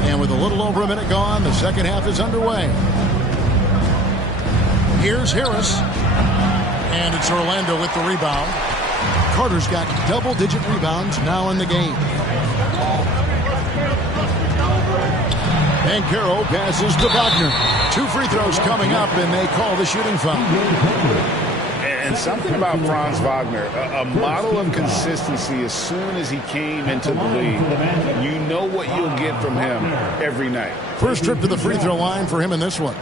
And with a little over a minute gone, the second half is underway. Here's Harris. And it's Orlando with the rebound. Carter's got double-digit rebounds now in the game. Banchero passes to Wagner. 2 free throws coming up, and they call the shooting foul. And something about Franz Wagner, a model of consistency as soon as he came into the league. You know what you'll get from him every night. First trip to the free throw line for him in this one.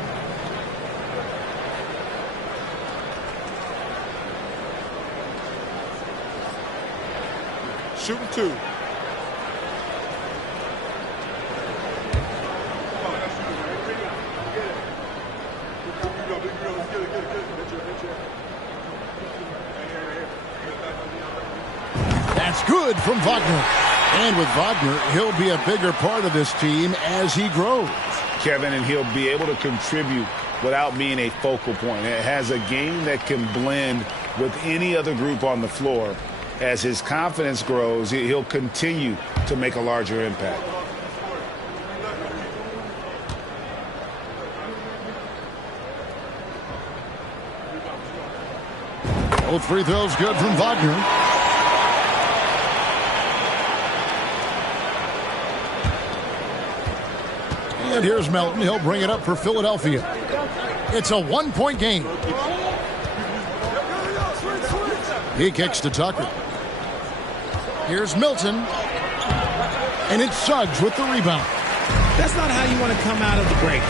Shooting 2. That's good from Wagner. And with Wagner, he'll be a bigger part of this team as he grows. Kevin, and he'll be able to contribute without being a focal point. It has a game that can blend with any other group on the floor. As his confidence grows, he'll continue to make a larger impact. Both free throws good from Wagner. And here's Melton. He'll bring it up for Philadelphia. It's a 1-point game. He kicks to Tucker. Here's Milton. And it's Suggs with the rebound. That's not how you want to come out of the break.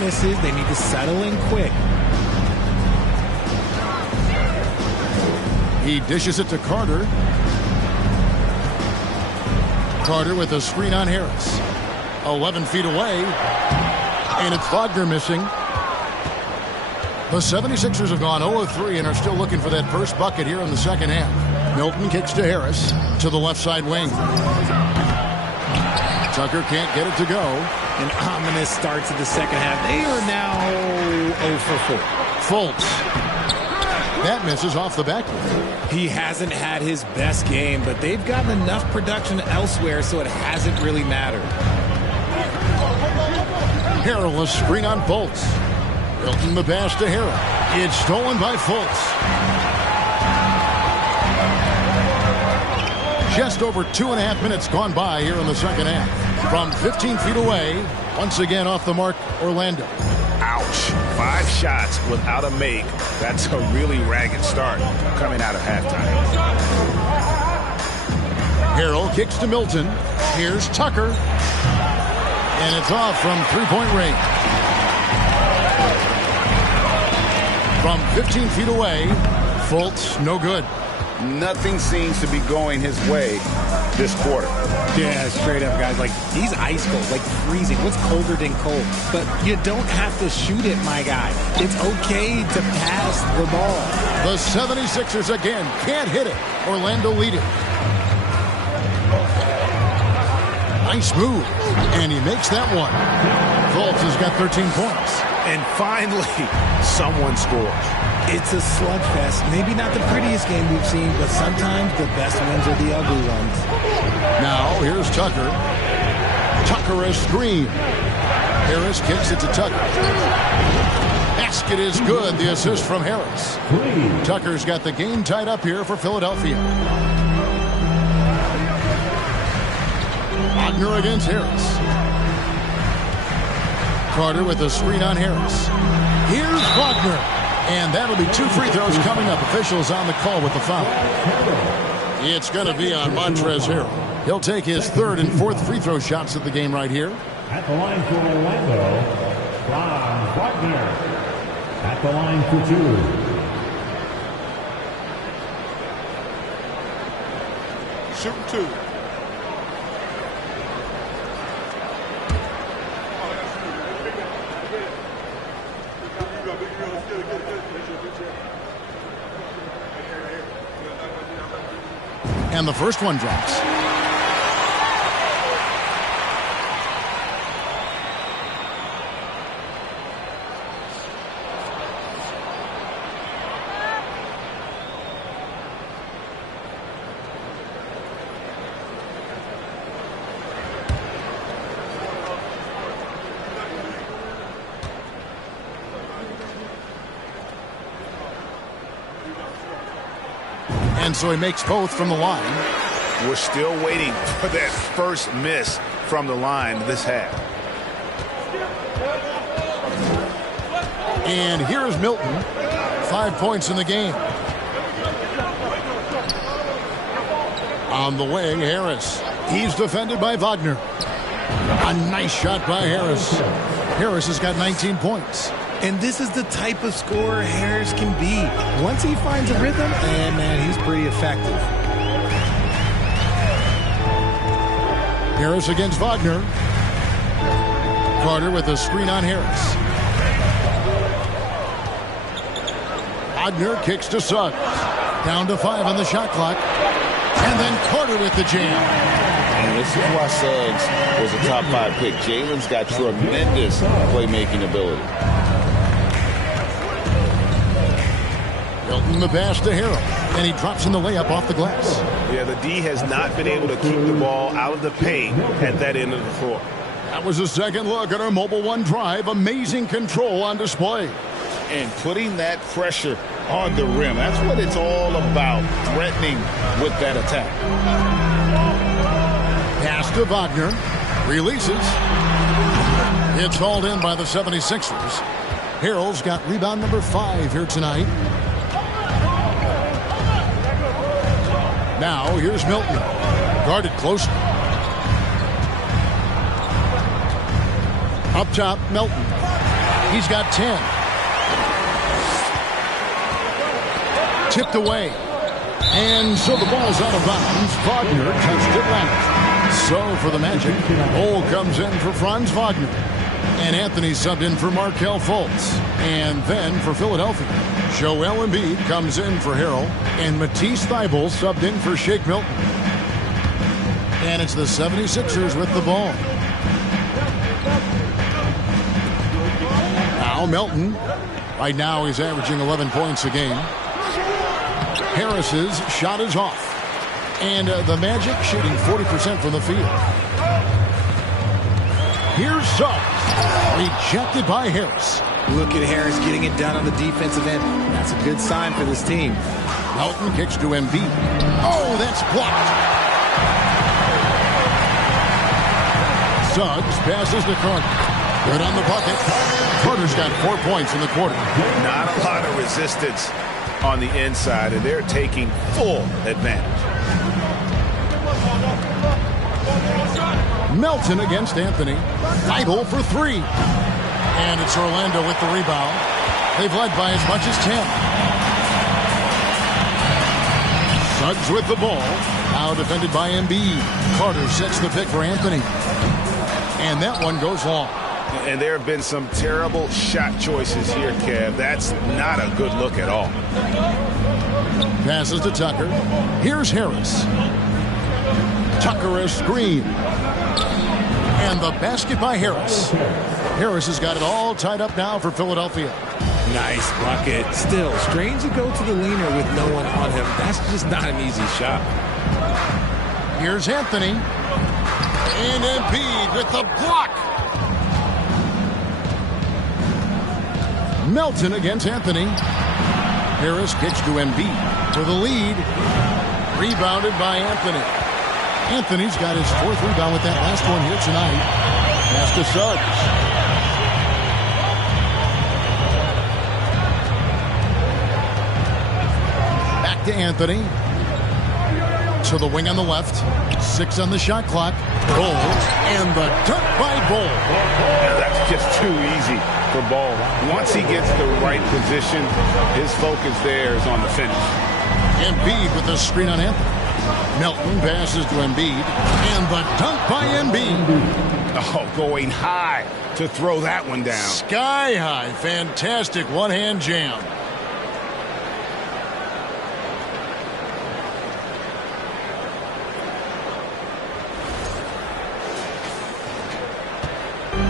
Misses. They need to settle in quick. He dishes it to Carter. Carter with a screen on Harris. 11 feet away. And it's Wagner missing. The 76ers have gone 0-3 and are still looking for that first bucket here in the second half. Milton kicks to Harris to the left side wing. Tucker can't get it to go. An ominous start to the second half. They are now 0 for 4. Fultz. That misses off the back. He hasn't had his best game, but they've gotten enough production elsewhere, so it hasn't really mattered. Harrell, a screen on Fultz. Milton the pass to Harrell. It's stolen by Fultz. Just over 2.5 minutes gone by here in the second half. From 15 feet away, once again off the mark, Orlando. Ouch. 5 shots without a make. That's a really ragged start coming out of halftime. Harrell kicks to Milton. Here's Tucker. And it's off from three-point range. From 15 feet away, Fultz, no good. Nothing seems to be going his way this quarter. Yeah, straight up, guys. Like, he's ice cold, like freezing. What's colder than cold? But you don't have to shoot it, my guy. It's okay to pass the ball. The 76ers again can't hit it. Orlando leading. Nice move. And he makes that one. Fultz has got 13 points. And finally, someone scores. It's a slugfest. Maybe not the prettiest game we've seen, but sometimes the best ones are the ugly ones. Now, here's Tucker. Tucker a screen. Harris kicks it to Tucker. Basket is good. The assist from Harris. Tucker's got the game tied up here for Philadelphia. Wagner against Harris. Carter with a screen on Harris. Here's Wagner. And that'll be 2 free throws coming up. Officials on the call with the foul. It's going to be on Montrezl Harrell. He'll take his 3rd and 4th free throw shots of the game right here. At the line for Orlando, Franz Wagner. At the line for 2. Shooting 2. And the first one drops. And so he makes both from the line. We're still waiting for that first miss from the line this half. And here's Milton. 5 points in the game. On the wing, Harris. He's defended by Wagner. A nice shot by Harris. Harris has got 19 points. And this is the type of scorer Harris can be. Once he finds a rhythm, and man, he's pretty effective. Harris against Wagner. Carter with a screen on Harris. Wagner kicks to Suggs. Down to 5 on the shot clock. And then Carter with the jam. And this is why Suggs was a top 5 pick. Jalen's got tremendous playmaking ability. Milton the pass to Harrell, and he drops in the layup off the glass. Yeah, the D has not been able to keep the ball out of the paint at that end of the floor. That was a second look at our Mobile One drive. Amazing control on display. And putting that pressure on the rim. That's what it's all about, threatening with that attack. Pass to Wagner. Releases. It's hauled in by the 76ers. Harrell's got rebound number 5 here tonight. Now, here's Milton. Guarded closely. Up top, Milton. He's got 10. Tipped away. And so the ball's out of bounds. Wagner touched it last. So for the Magic, Cole comes in for Franz Wagner. And Anthony subbed in for Markelle Fultz. And then for Philadelphia, Joel Embiid comes in for Harrell. And Matisse Thybulle subbed in for Shake Milton. And it's the 76ers with the ball. Now Milton. Right now he's averaging 11 points a game. Harris's shot is off. And the Magic shooting 40% from the field. Here's Suggs. Rejected by Harris. Look at Harris getting it done on the defensive end. That's a good sign for this team. Melton kicks to Embiid. Oh, that's blocked. Suggs passes to Carter. Good on the bucket. Carter's got 4 points in the quarter. Not a lot of resistance on the inside, and they're taking full advantage. Melton against Anthony. Thybulle for 3. And it's Orlando with the rebound. They've led by as much as 10. Suggs with the ball. Now defended by Embiid. Carter sets the pick for Anthony. And that one goes long. And there have been some terrible shot choices here, Kev. That's not a good look at all. Passes to Tucker. Here's Harris. Tucker a screen. And the basket by Harris. Harris has got it all tied up now for Philadelphia. Nice bucket. Still, strange to go to the leaner with no one on him. That's just not an easy shot. Here's Anthony. And Embiid with the block. Melton against Anthony. Harris kicks to Embiid for the lead. Rebounded by Anthony. Anthony's got his 4th rebound with that last one here tonight. Pass to Suggs. Back to Anthony. To the wing on the left. 6 on the shot clock. Ball. And the dunk by Ball. Yeah, that's just too easy for Ball. Once he gets the right position, his focus there is on the finish. Embiid with the screen on Anthony. Melton passes to Embiid. And the dunk by Embiid. Oh, going high to throw that one down. Sky high. Fantastic one-hand jam.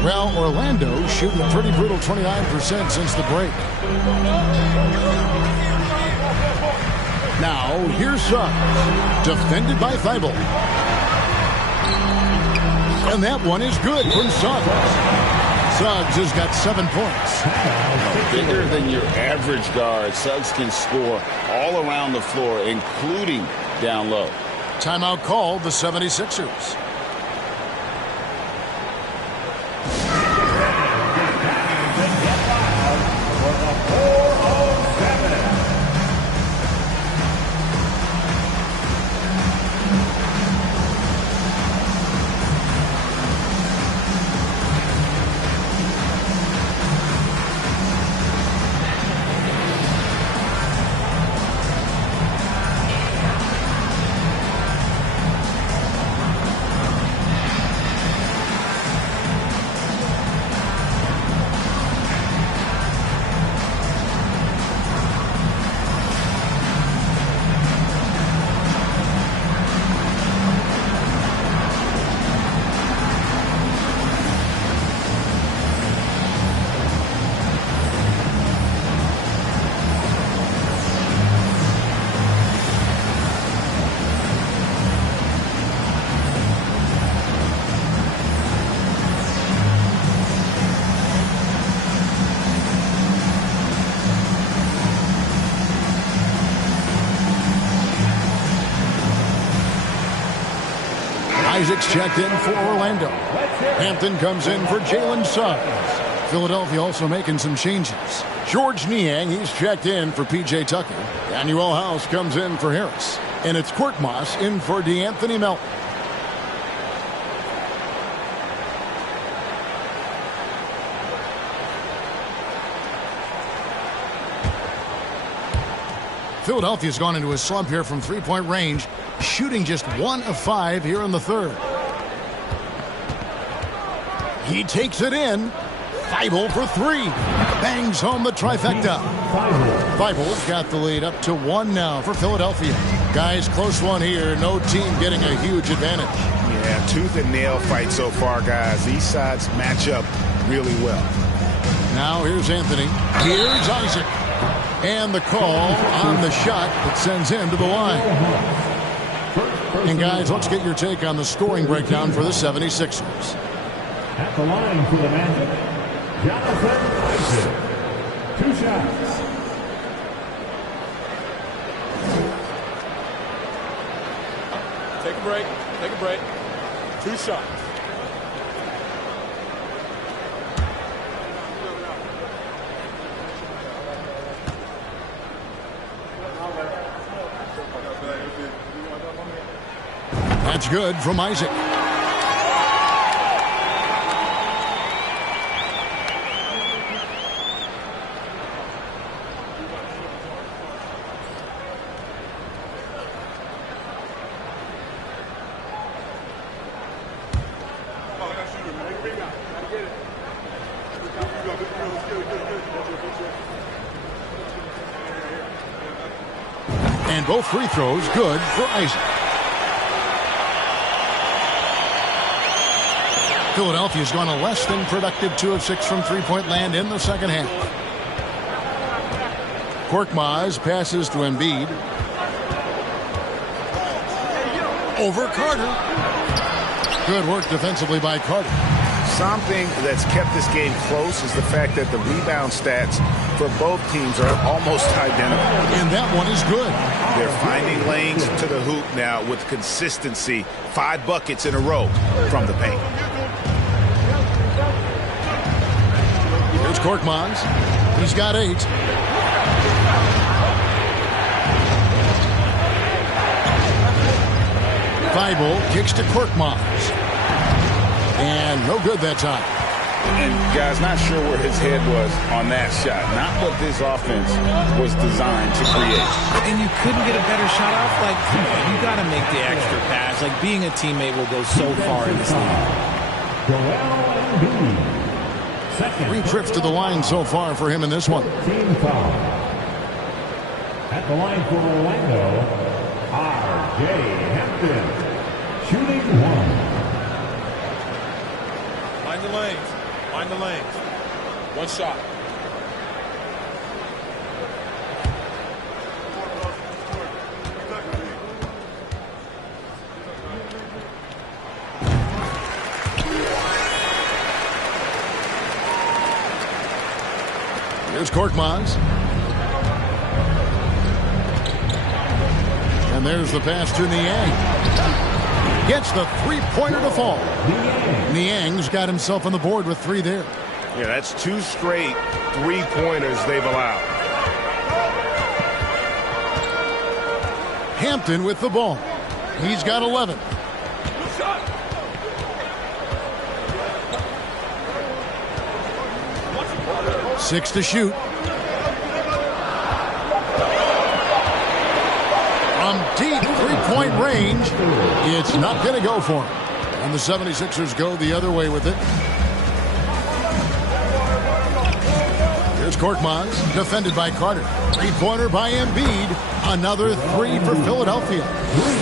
Well, Orlando shooting a pretty brutal 29% since the break. Now, here's Suggs. Defended by Thybulle. And that one is good from Suggs. Suggs has got 7 points. Bigger than your average guard, Suggs can score all around the floor, including down low. Timeout called the 76ers. Isaac's checked in for Orlando. Hampton comes in for Jalen Suggs. Philadelphia also making some changes. George Niang, he's checked in for P.J. Tucker. Daniel House comes in for Harris. And it's Korkmaz in for DeAnthony Melton. Philadelphia's gone into a slump here from three-point range, shooting just 1 of 5 here in the third. He takes it in. Thibault for three. Bangs home the trifecta. Thibault's got the lead up to 1 now for Philadelphia. Guys, close one here. No team getting a huge advantage. Yeah, tooth and nail fight so far, guys. These sides match up really well. Now here's Anthony. Here's Isaac. And the call on the shot that sends him to the line. And guys, let's get your take on the scoring breakdown for the 76ers. At the line for the Magic, Jonathan Isaac. 2 shots. Take a break. Take a break. 2 shots. That's good from Isaac. And both free throws good for Isaac. Philadelphia's gone a less than productive 2 of 6 from three-point land in the second half. Korkmaz passes to Embiid. Over Carter. Good work defensively by Carter. Something that's kept this game close is the fact that the rebound stats for both teams are almost identical. And that one is good. They're finding lanes to the hoop now with consistency. 5 buckets in a row from the paint. Here's Korkmaz. He's got 8. Thibault kicks to Korkmaz. And no good that time. And guys, not sure where his head was on that shot. Not what this offense was designed to create. And you couldn't get a better shot off? Like, come on, you got to make the extra pass. Like, being a teammate will go so far in this league. 3 trips to the line so far for him in this one. Team foul. At the line for Orlando, R.J. Hampton. Shooting 1. Mind the lanes. Mind the lanes. 1 shot. Here's Korkmaz. And there's the pass to Niang. Gets the three-pointer to fall. Niang's got himself on the board with 3 there. Yeah, that's 2 straight three-pointers they've allowed. Hampton with the ball. He's got 11. Six to shoot. From deep three-point range, it's not going to go for him. And the 76ers go the other way with it. Here's Korkmaz, defended by Carter. Three-pointer by Embiid. Another 3 for Philadelphia.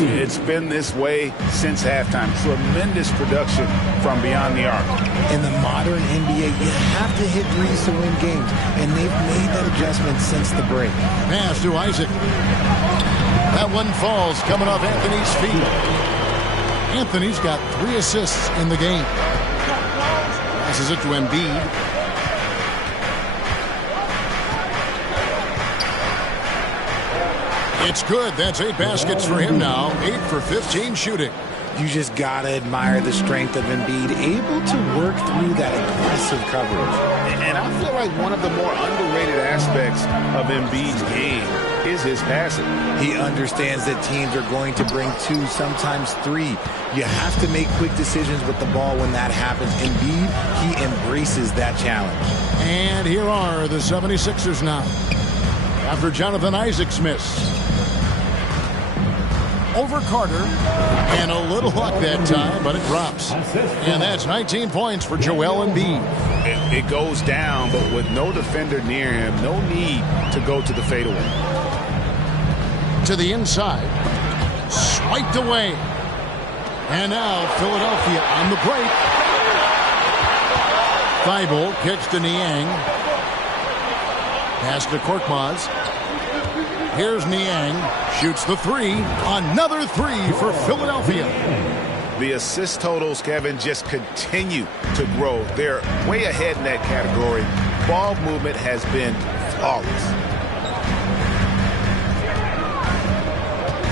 It's been this way since halftime. Tremendous production from beyond the arc. In the modern NBA, you have to hit threes to win games, and they've made that adjustment since the break. Pass to Isaac. That one falls coming off Anthony's feet. Anthony's got 3 assists in the game. Passes it to Embiid. It's good. That's 8 baskets for him now. 8 for 15 shooting. You just got to admire the strength of Embiid, able to work through that aggressive coverage. And I feel like one of the more underrated aspects of Embiid's game is his passing. He understands that teams are going to bring 2, sometimes 3. You have to make quick decisions with the ball when that happens. Embiid, he embraces that challenge. And here are the 76ers now. After Jonathan Isaac's miss. over Carter. And a little luck that time, but it drops. And that's 19 points for Joel Embiid. It goes down, but with no defender near him, no need to go to the fadeaway. To the inside. Swiped away. And now Philadelphia on the break. Thibault kicks to Niang. Pass to Korkmaz. Here's Niang. Shoots the three. Another three for Philadelphia. The assist totals, Kevin, just continue to grow. They're way ahead in that category. Ball movement has been flawless.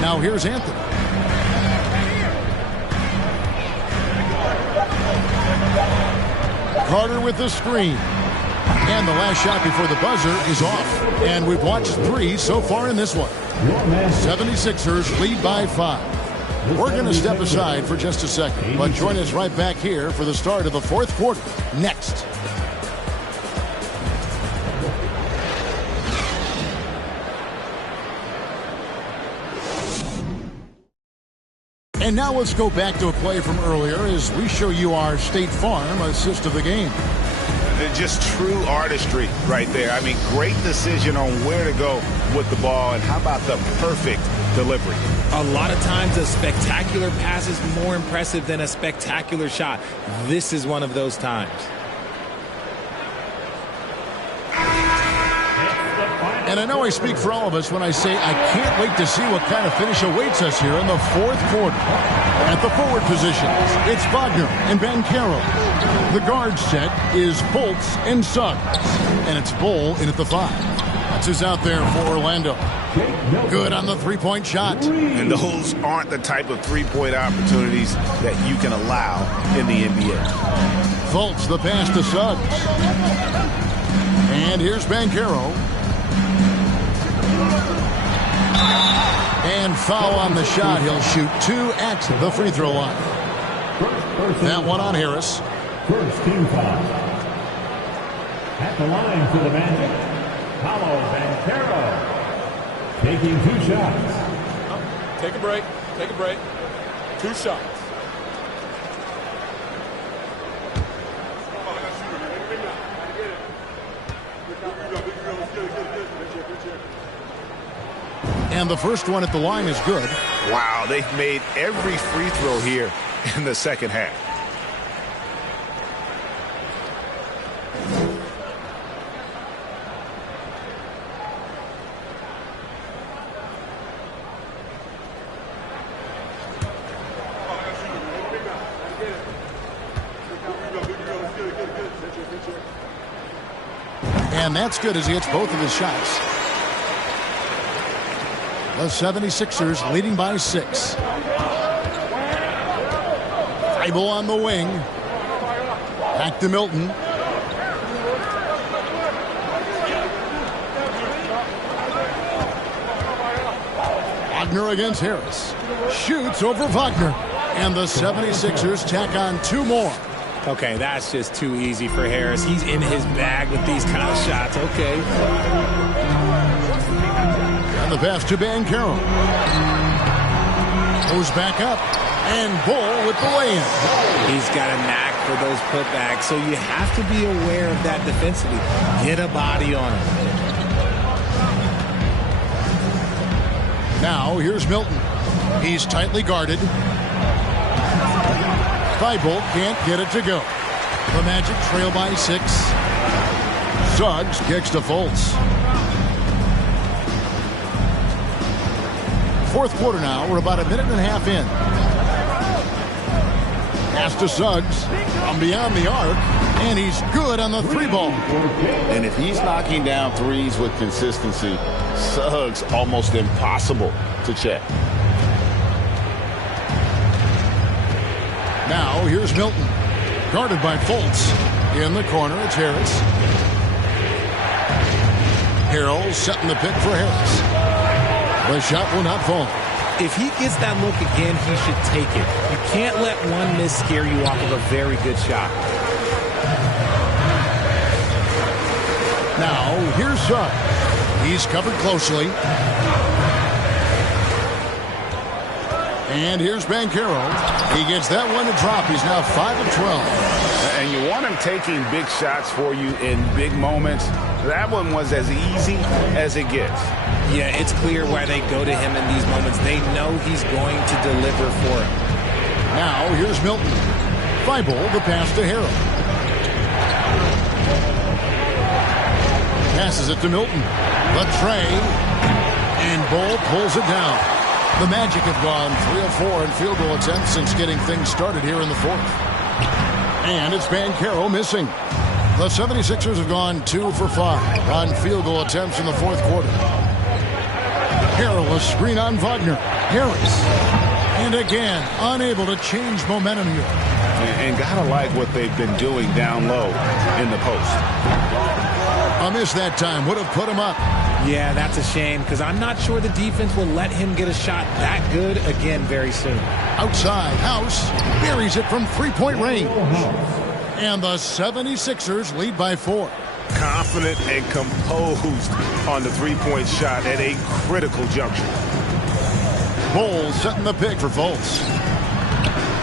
Now here's Anthony. Carter with the screen. And the last shot before the buzzer is off. And we've watched three so far in this one. 76ers lead by 5. We're going to step aside for just a second, but join us right back here for the start of the fourth quarter next. And now let's go back to a play from earlier as we show you our State Farm assist of the game. Just true artistry right there. I mean, great decision on where to go with the ball, and how about the perfect delivery? A lot of times a spectacular pass is more impressive than a spectacular shot. This is one of those times. And I know I speak for all of us when I say I can't wait to see what kind of finish awaits us here in the fourth quarter. At the forward positions, it's Wagner and Banchero. The guard set is Fultz and Suggs. And it's Bull in at the 5. That's who's out there for Orlando. Good on the three-point shot. And those aren't the type of three-point opportunities that you can allow in the NBA. Fultz the pass to Suggs. And here's Banchero. And foul on the shot. He'll shoot 2 at the free throw line. That one on Harris. First team foul. At the line for the Magic, Paolo Banchero. Taking 2 shots. Take a break. Take a break. 2 shots. And the first one at the line is good. Wow, they've made every free throw here in the second half. And that's good as he hits both of his shots. The 76ers leading by 6. Thibault on the wing. Back to Milton. Wagner against Harris. Shoots over Wagner. And the 76ers tack on 2 more. Okay, that's just too easy for Harris. He's in his bag with these kind of shots. Okay. And the pass to Banchero. Goes back up. And Bull with the lay-in. He's got a knack for those putbacks, so you have to be aware of that defensively. Get a body on him. Now, here's Milton. He's tightly guarded. Thibault can't get it to go. The Magic trail by 6. Suggs kicks to Fultz. Fourth quarter now. We're about a minute and a half in. Pass to Suggs from beyond the arc. And he's good on the 3-ball. And if he's knocking down threes with consistency, Suggs almost impossible to check. Now, here's Milton. Guarded by Fultz. In the corner, it's Harris. Harrell setting the pick for Harris. The shot will not fall. If he gets that look again, he should take it. You can't let one miss scare you off of a very good shot. Now, here's Suggs. He's covered closely. And here's Banchero. He gets that one to drop. He's now 5 of 12. And you want him taking big shots for you in big moments. That one was as easy as it gets. Yeah, it's clear why they go to him in these moments. They know he's going to deliver for him. Now here's Milton. Thibault, the pass to Harrell. Passes it to Milton. The tray. And Bull pulls it down. The Magic have gone 3 of 4 in field goal attempts since getting things started here in the fourth. And it's Banchero missing. The 76ers have gone 2 for 5 on field goal attempts in the fourth quarter. Harrell, a screen on Wagner. Harris. And again, unable to change momentum here. And gotta like what they've been doing down low in the post. A miss that time would have put him up. Yeah, that's a shame because I'm not sure the defense will let him get a shot that good again very soon. Outside, House buries it from three-point range. And the 76ers lead by 4. Confident and composed on the three-point shot at a critical juncture. Bull setting the pick for Fultz.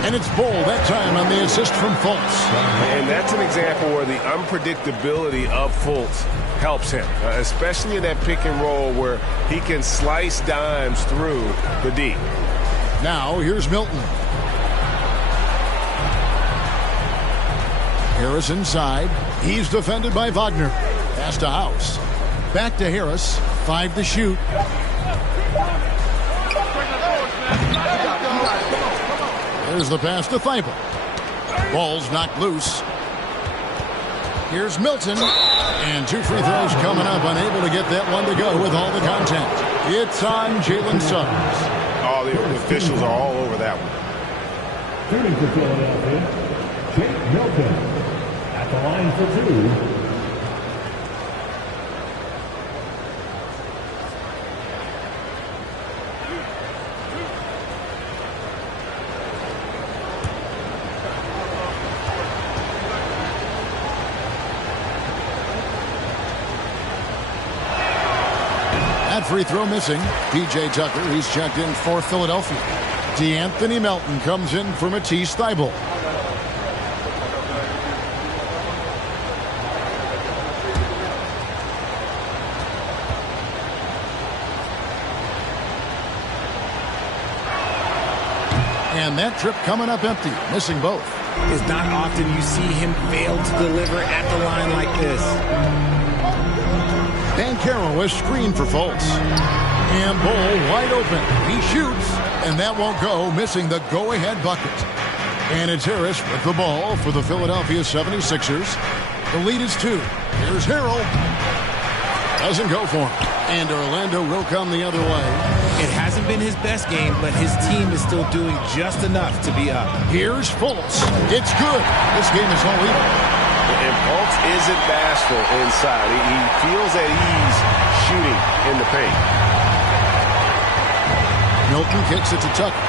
And it's Bull that time on the assist from Fultz. And that's an example where the unpredictability of Fultz helps him, especially in that pick and roll where he can slice dimes through the D. Now here's Milton. Harris inside. He's defended by Wagner. Pass to House. Back to Harris. 5 to shoot. There's the pass to Thibault. Ball's knocked loose. Here's Milton. And 2 free throws coming up. Unable to get that one to go with all the contact. It's on Jalen Suggs. Oh, the officials are all over that one. Shooting for Philadelphia, Shake Milton. At the line for 2. That free throw missing. P.J. Tucker, he's checked in for Philadelphia. DeAnthony Melton comes in for Matisse Thybulle. And that trip coming up empty, missing both. It's not often you see him fail to deliver at the line like this. Banchero is screened for Fultz. And Bull wide open. He shoots, and that won't go, missing the go-ahead bucket. And it's Harris with the ball for the Philadelphia 76ers. The lead is 2. Here's Harrell. Doesn't go for him. And Orlando will come the other way. It hasn't been his best game, but his team is still doing just enough to be up. Here's Fultz. It's good. This game is all even. And Fultz isn't bashful inside. He feels at ease shooting in the paint. Milton kicks it to Tucker.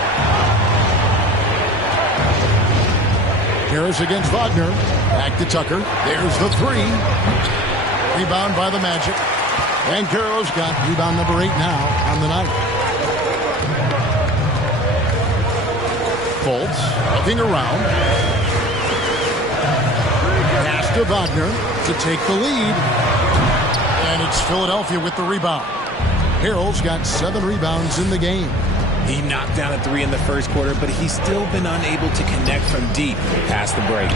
Harris against Wagner. Back to Tucker. There's the 3. Rebound by the Magic. Banchero's got rebound number 8 now on the night. Fultz looking around. Pass to Wagner to take the lead. And it's Philadelphia with the rebound. Harrell's got 7 rebounds in the game. He knocked down a 3 in the first quarter, but he's still been unable to connect from deep past the break.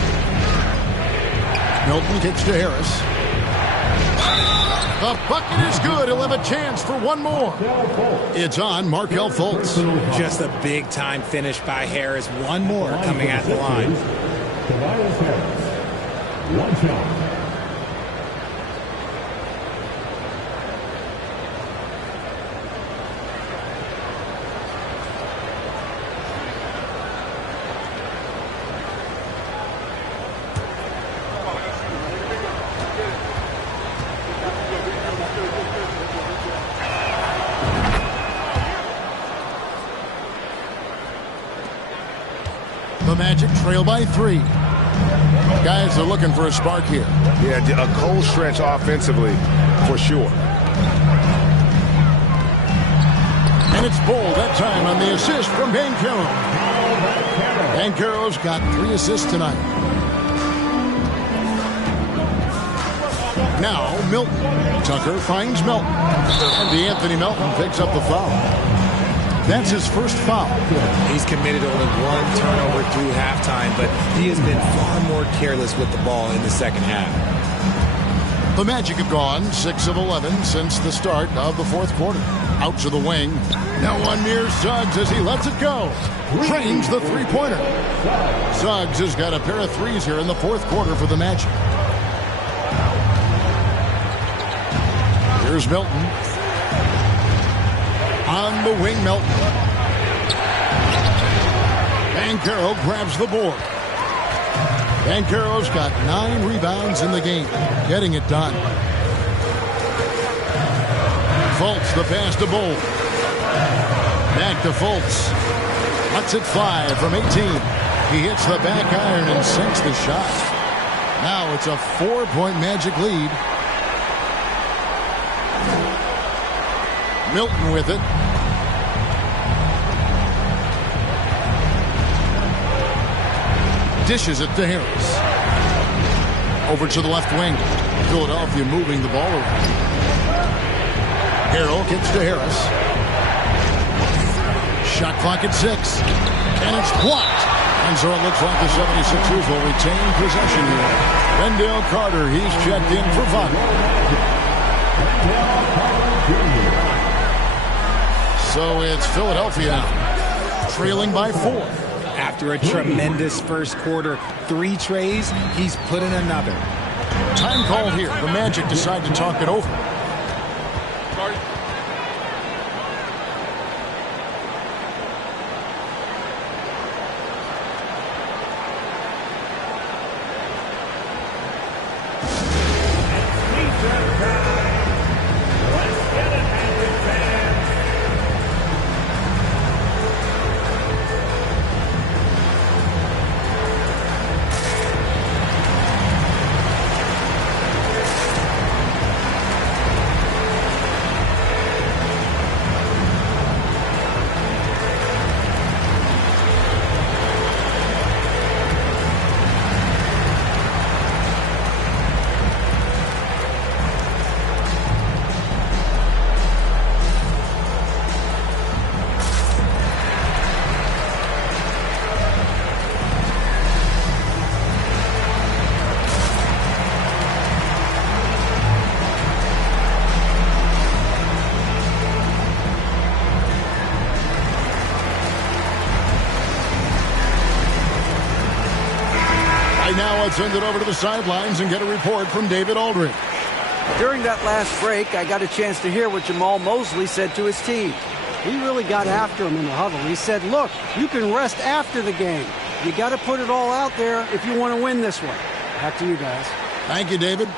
Milton kicks to Harris. The bucket is good. He'll have a chance for one more. It's on Markelle Fultz. Just a big-time finish by Harris. One more coming at the line. Tobias Harris. One shot. The Magic trail by 3. Guys are looking for a spark here. Yeah, a cold stretch offensively for sure. And it's Bull that time on the assist from Banchero. Banchero's got 3 assists tonight. Now Milton. Tucker finds Melton. And DeAnthony Melton picks up the foul. That's his first foul. He's committed only 1 turnover through halftime, but he has been far more careless with the ball in the second half. The Magic have gone 6 of 11 since the start of the fourth quarter. Out to the wing. Now on near Suggs as he lets it go. Trains the three-pointer. Suggs has got a pair of threes here in the fourth quarter for the Magic. Here's Milton. On the wing, Melton. Banchero grabs the board. Banchero's got 9 rebounds in the game. Getting it done. Fultz, the pass to Bull. Back to Fultz. Lets it fly from 18. He hits the back iron and sinks the shot. Now it's a 4-point Magic lead. Milton with it. Dishes it to Harris. Over to the left wing. Philadelphia moving the ball around. Harrell gets to Harris. Shot clock at 6. And it's blocked. And so it looks like the 76ers will retain possession here. Wendell Carter, he's checked in for Wagner. So it's Philadelphia now, trailing by 4. After a tremendous first quarter, 3 trays, he's put in another. Time call here. The Magic decide to talk it over. Now let's send it over to the sidelines and get a report from David Aldridge. During that last break, I got a chance to hear what Jamal Mosley said to his team. He really got after him in the huddle. He said, look, you can rest after the game. You got to put it all out there if you want to win this one. Back to you guys. Thank you, David.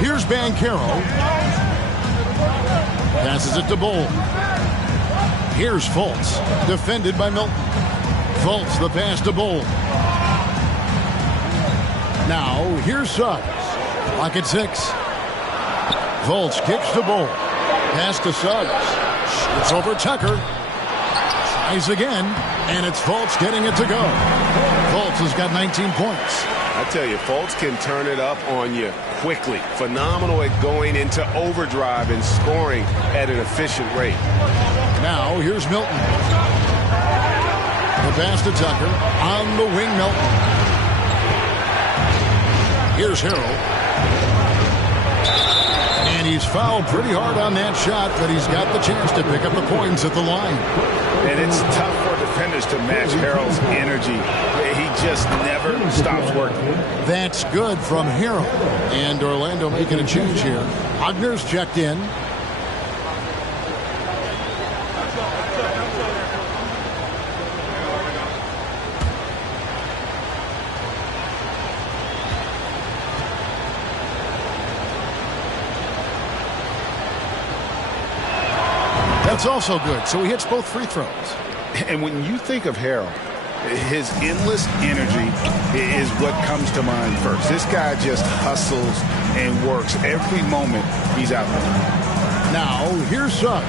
Here's Banchero. Passes it to Bull. Here's Fultz. Defended by Milton. Fultz, the pass to Bull. Now, here's Suggs. Clock at 6. Fultz kicks to Bull. Pass to Suggs. Shoots over Tucker. Tries again. And it's Fultz getting it to go. Fultz has got 19 points. I tell you, Fultz can turn it up on you quickly. Phenomenal at going into overdrive and scoring at an efficient rate. Now, here's Milton. The pass to Tucker. On the wing, Milton. Here's Harrell. And he's fouled pretty hard on that shot, but he's got the chance to pick up the points at the line. And it's tough for defenders to match Harrell's energy. He just never stops working. That's good from Harrell. And Orlando making a change here. Wagner's checked in. That's also good. So he hits both free throws. And when you think of Harrell, his endless energy is what comes to mind first. This guy just hustles and works every moment he's out there. Now, here's Suggs.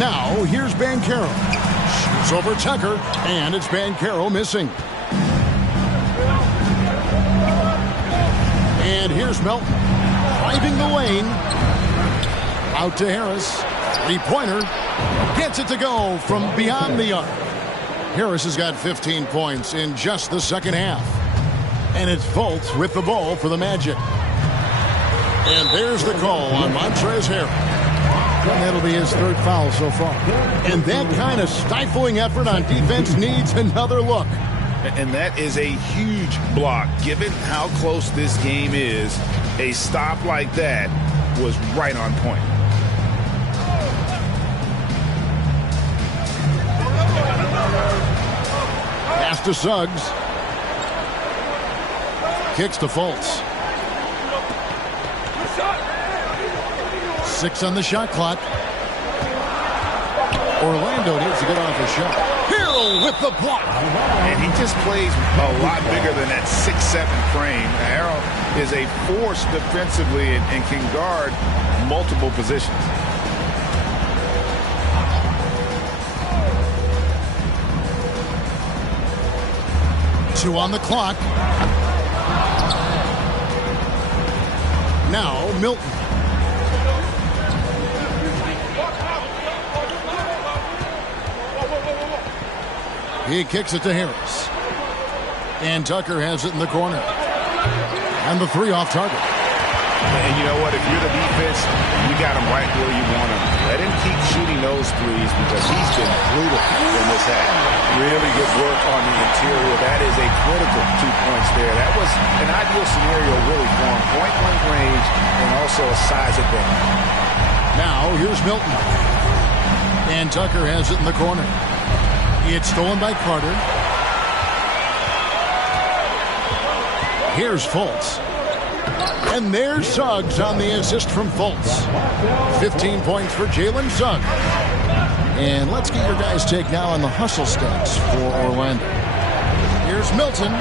Now, here's Banchero. Shoots over Tucker, and it's Banchero missing. And here's Melton. Driving the lane. Out to Harris. Three-pointer. Gets it to go from beyond the arc. Harris has got 15 points in just the second half. And it's Fultz with the ball for the Magic. And there's the call on Montrezl Harrell. And that'll be his third foul so far. And that kind of stifling effort on defense needs another look. And that is a huge block. Given how close this game is, a stop like that was right on point. Pass to Suggs. Kicks to Fultz. 6 on the shot clock. Orlando needs to get off a shot. Harrell with the block. And he just plays a lot bigger than that 6'7" frame. Harrell is a force defensively and can guard multiple positions. Two on the clock. Now Milton. He kicks it to Harris. And Tucker has it in the corner. And the three off target. And you know what? If you're the defense, you got him right where you want him. Let him keep shooting those threes because he's been brutal in this half. Really good work on the interior. That is a critical 2 points there. That was an ideal scenario really for him. Point-blank range and also a size advantage. Now here's Milton. And Tucker has it in the corner. It's stolen by Carter. Here's Fultz. And there's Suggs on the assist from Fultz. 15 points for Jalen Suggs. And let's get your guys' take now on the hustle stats for Orlando. Here's Milton.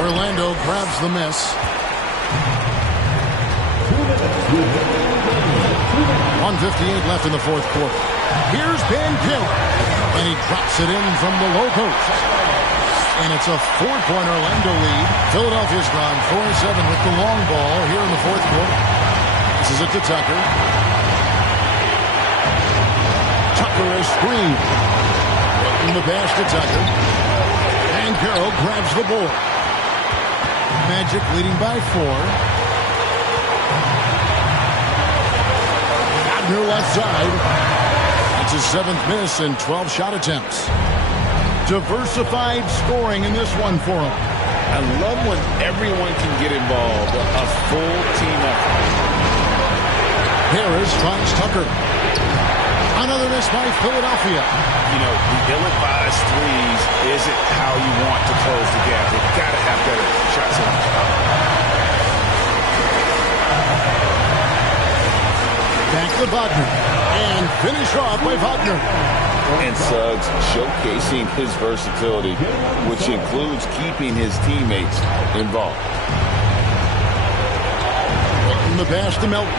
Orlando grabs the miss. 1:58 left in the fourth quarter. Here's Banchero. And he drops it in from the low post. And it's a 4-point Orlando lead. Philadelphia's gone 4-7 with the long ball here in the fourth quarter. This is it to Tucker. Tucker is screened. In the pass to Tucker. Banchero grabs the board. Magic leading by 4. Wagner left side. It's his 7th miss in 12 shot attempts. Diversified scoring in this one for him. I love when everyone can get involved. A full team effort. Harris finds Tucker. Another miss by Philadelphia. You know, the ill-advised threes isn't how you want to close the gap. You've got to have better shot selection. Back to Wagner. And finish off by Wagner. And Suggs showcasing his versatility, which includes keeping his teammates involved. From the pass to Melton.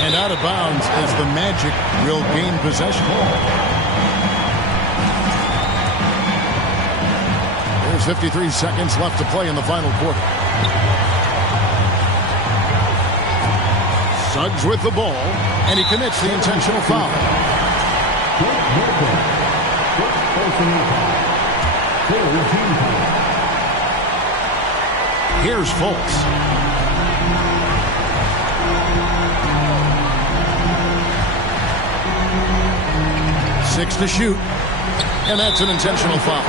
And out of bounds as the Magic will gain possession. There's 53 seconds left to play in the final quarter. Suggs with the ball, and he commits the intentional foul. Here's Fultz. Six to shoot, and that's an intentional foul.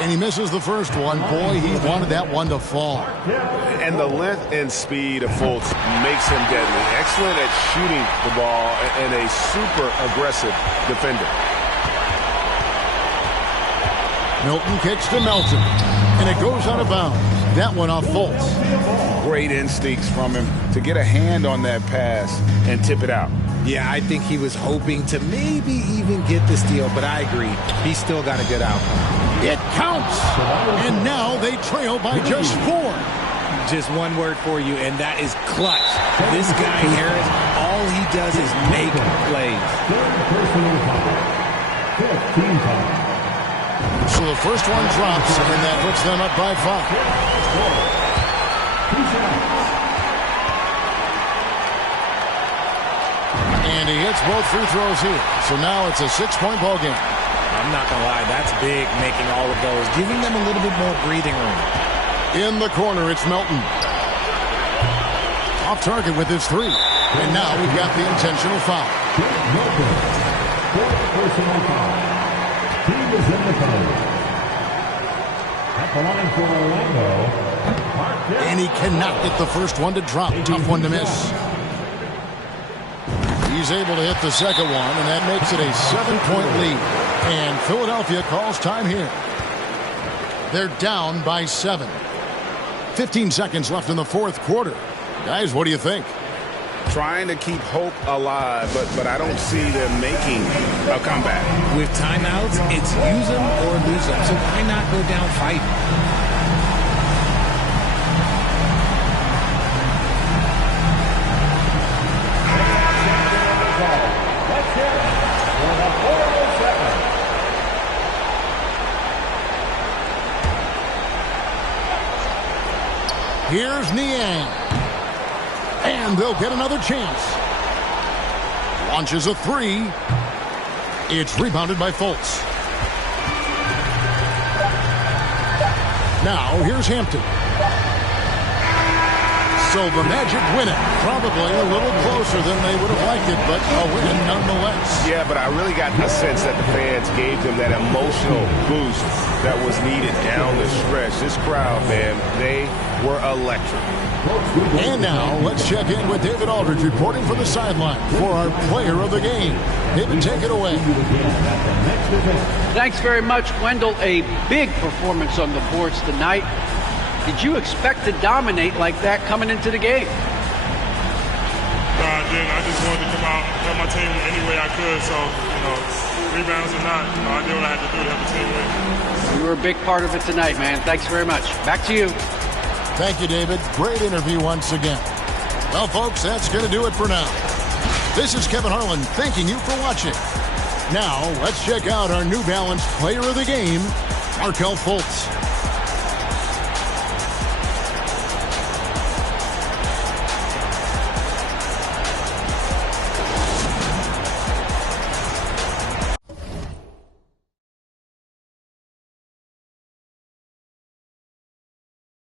And he misses the first one. Boy, he wanted that one to fall. And the length and speed of Fultz makes him deadly. Excellent at shooting the ball and a super aggressive defender. Milton kicks to Melton, and it goes out of bounds. That one off Fultz. Great instincts from him to get a hand on that pass and tip it out. Yeah, I think he was hoping to maybe even get the steal, but I agree. He's still got a good outcome. It counts, and now they trail by just 4. Just one word for you, and that is clutch. This guy, Harris, all he does is make plays. So the first one drops, and that puts them up by 5. And he hits both free throws here. So now it's a 6-point ball game. I'm not going to lie, that's big, making all of those, giving them a little bit more breathing room. In the corner, it's Melton. Off target with his 3. And now we've got the intentional foul. Personal foul. He was in the foul. At the line for Orlando. And he cannot get the first one to drop. Tough one to miss. He's able to hit the second one, and that makes it a 7-point lead. And Philadelphia calls time here. They're down by 7. 15 seconds left in the fourth quarter. Guys, what do you think? Trying to keep hope alive, but I don't see them making a comeback. With timeouts, it's use them or lose them. So why not go down fighting? Here's Niang. And they'll get another chance. Launches a 3. It's rebounded by Fultz. Now here's Hampton. So the Magic win it. Probably a little closer than they would have liked it, but a win nonetheless. Yeah, but I really got the sense that the fans gave them that emotional boost that was needed down the stretch. This crowd, man, they were electric. And now let's check in with David Aldridge reporting from the sideline for our player of the game. David, take it away. Thanks very much, Wendell. A big performance on the boards tonight. Did you expect to dominate like that coming into the game? No, I didn't. I just wanted to come out and help my team any way I could. So, rebounds or not, I did what I had to do to help the team win. You were a big part of it tonight, man. Thanks very much. Back to you. Thank you, David. Great interview once again. Well, folks, that's going to do it for now. This is Kevin Harlan thanking you for watching. Now, let's check out our New Balance player of the game, Markelle Fultz.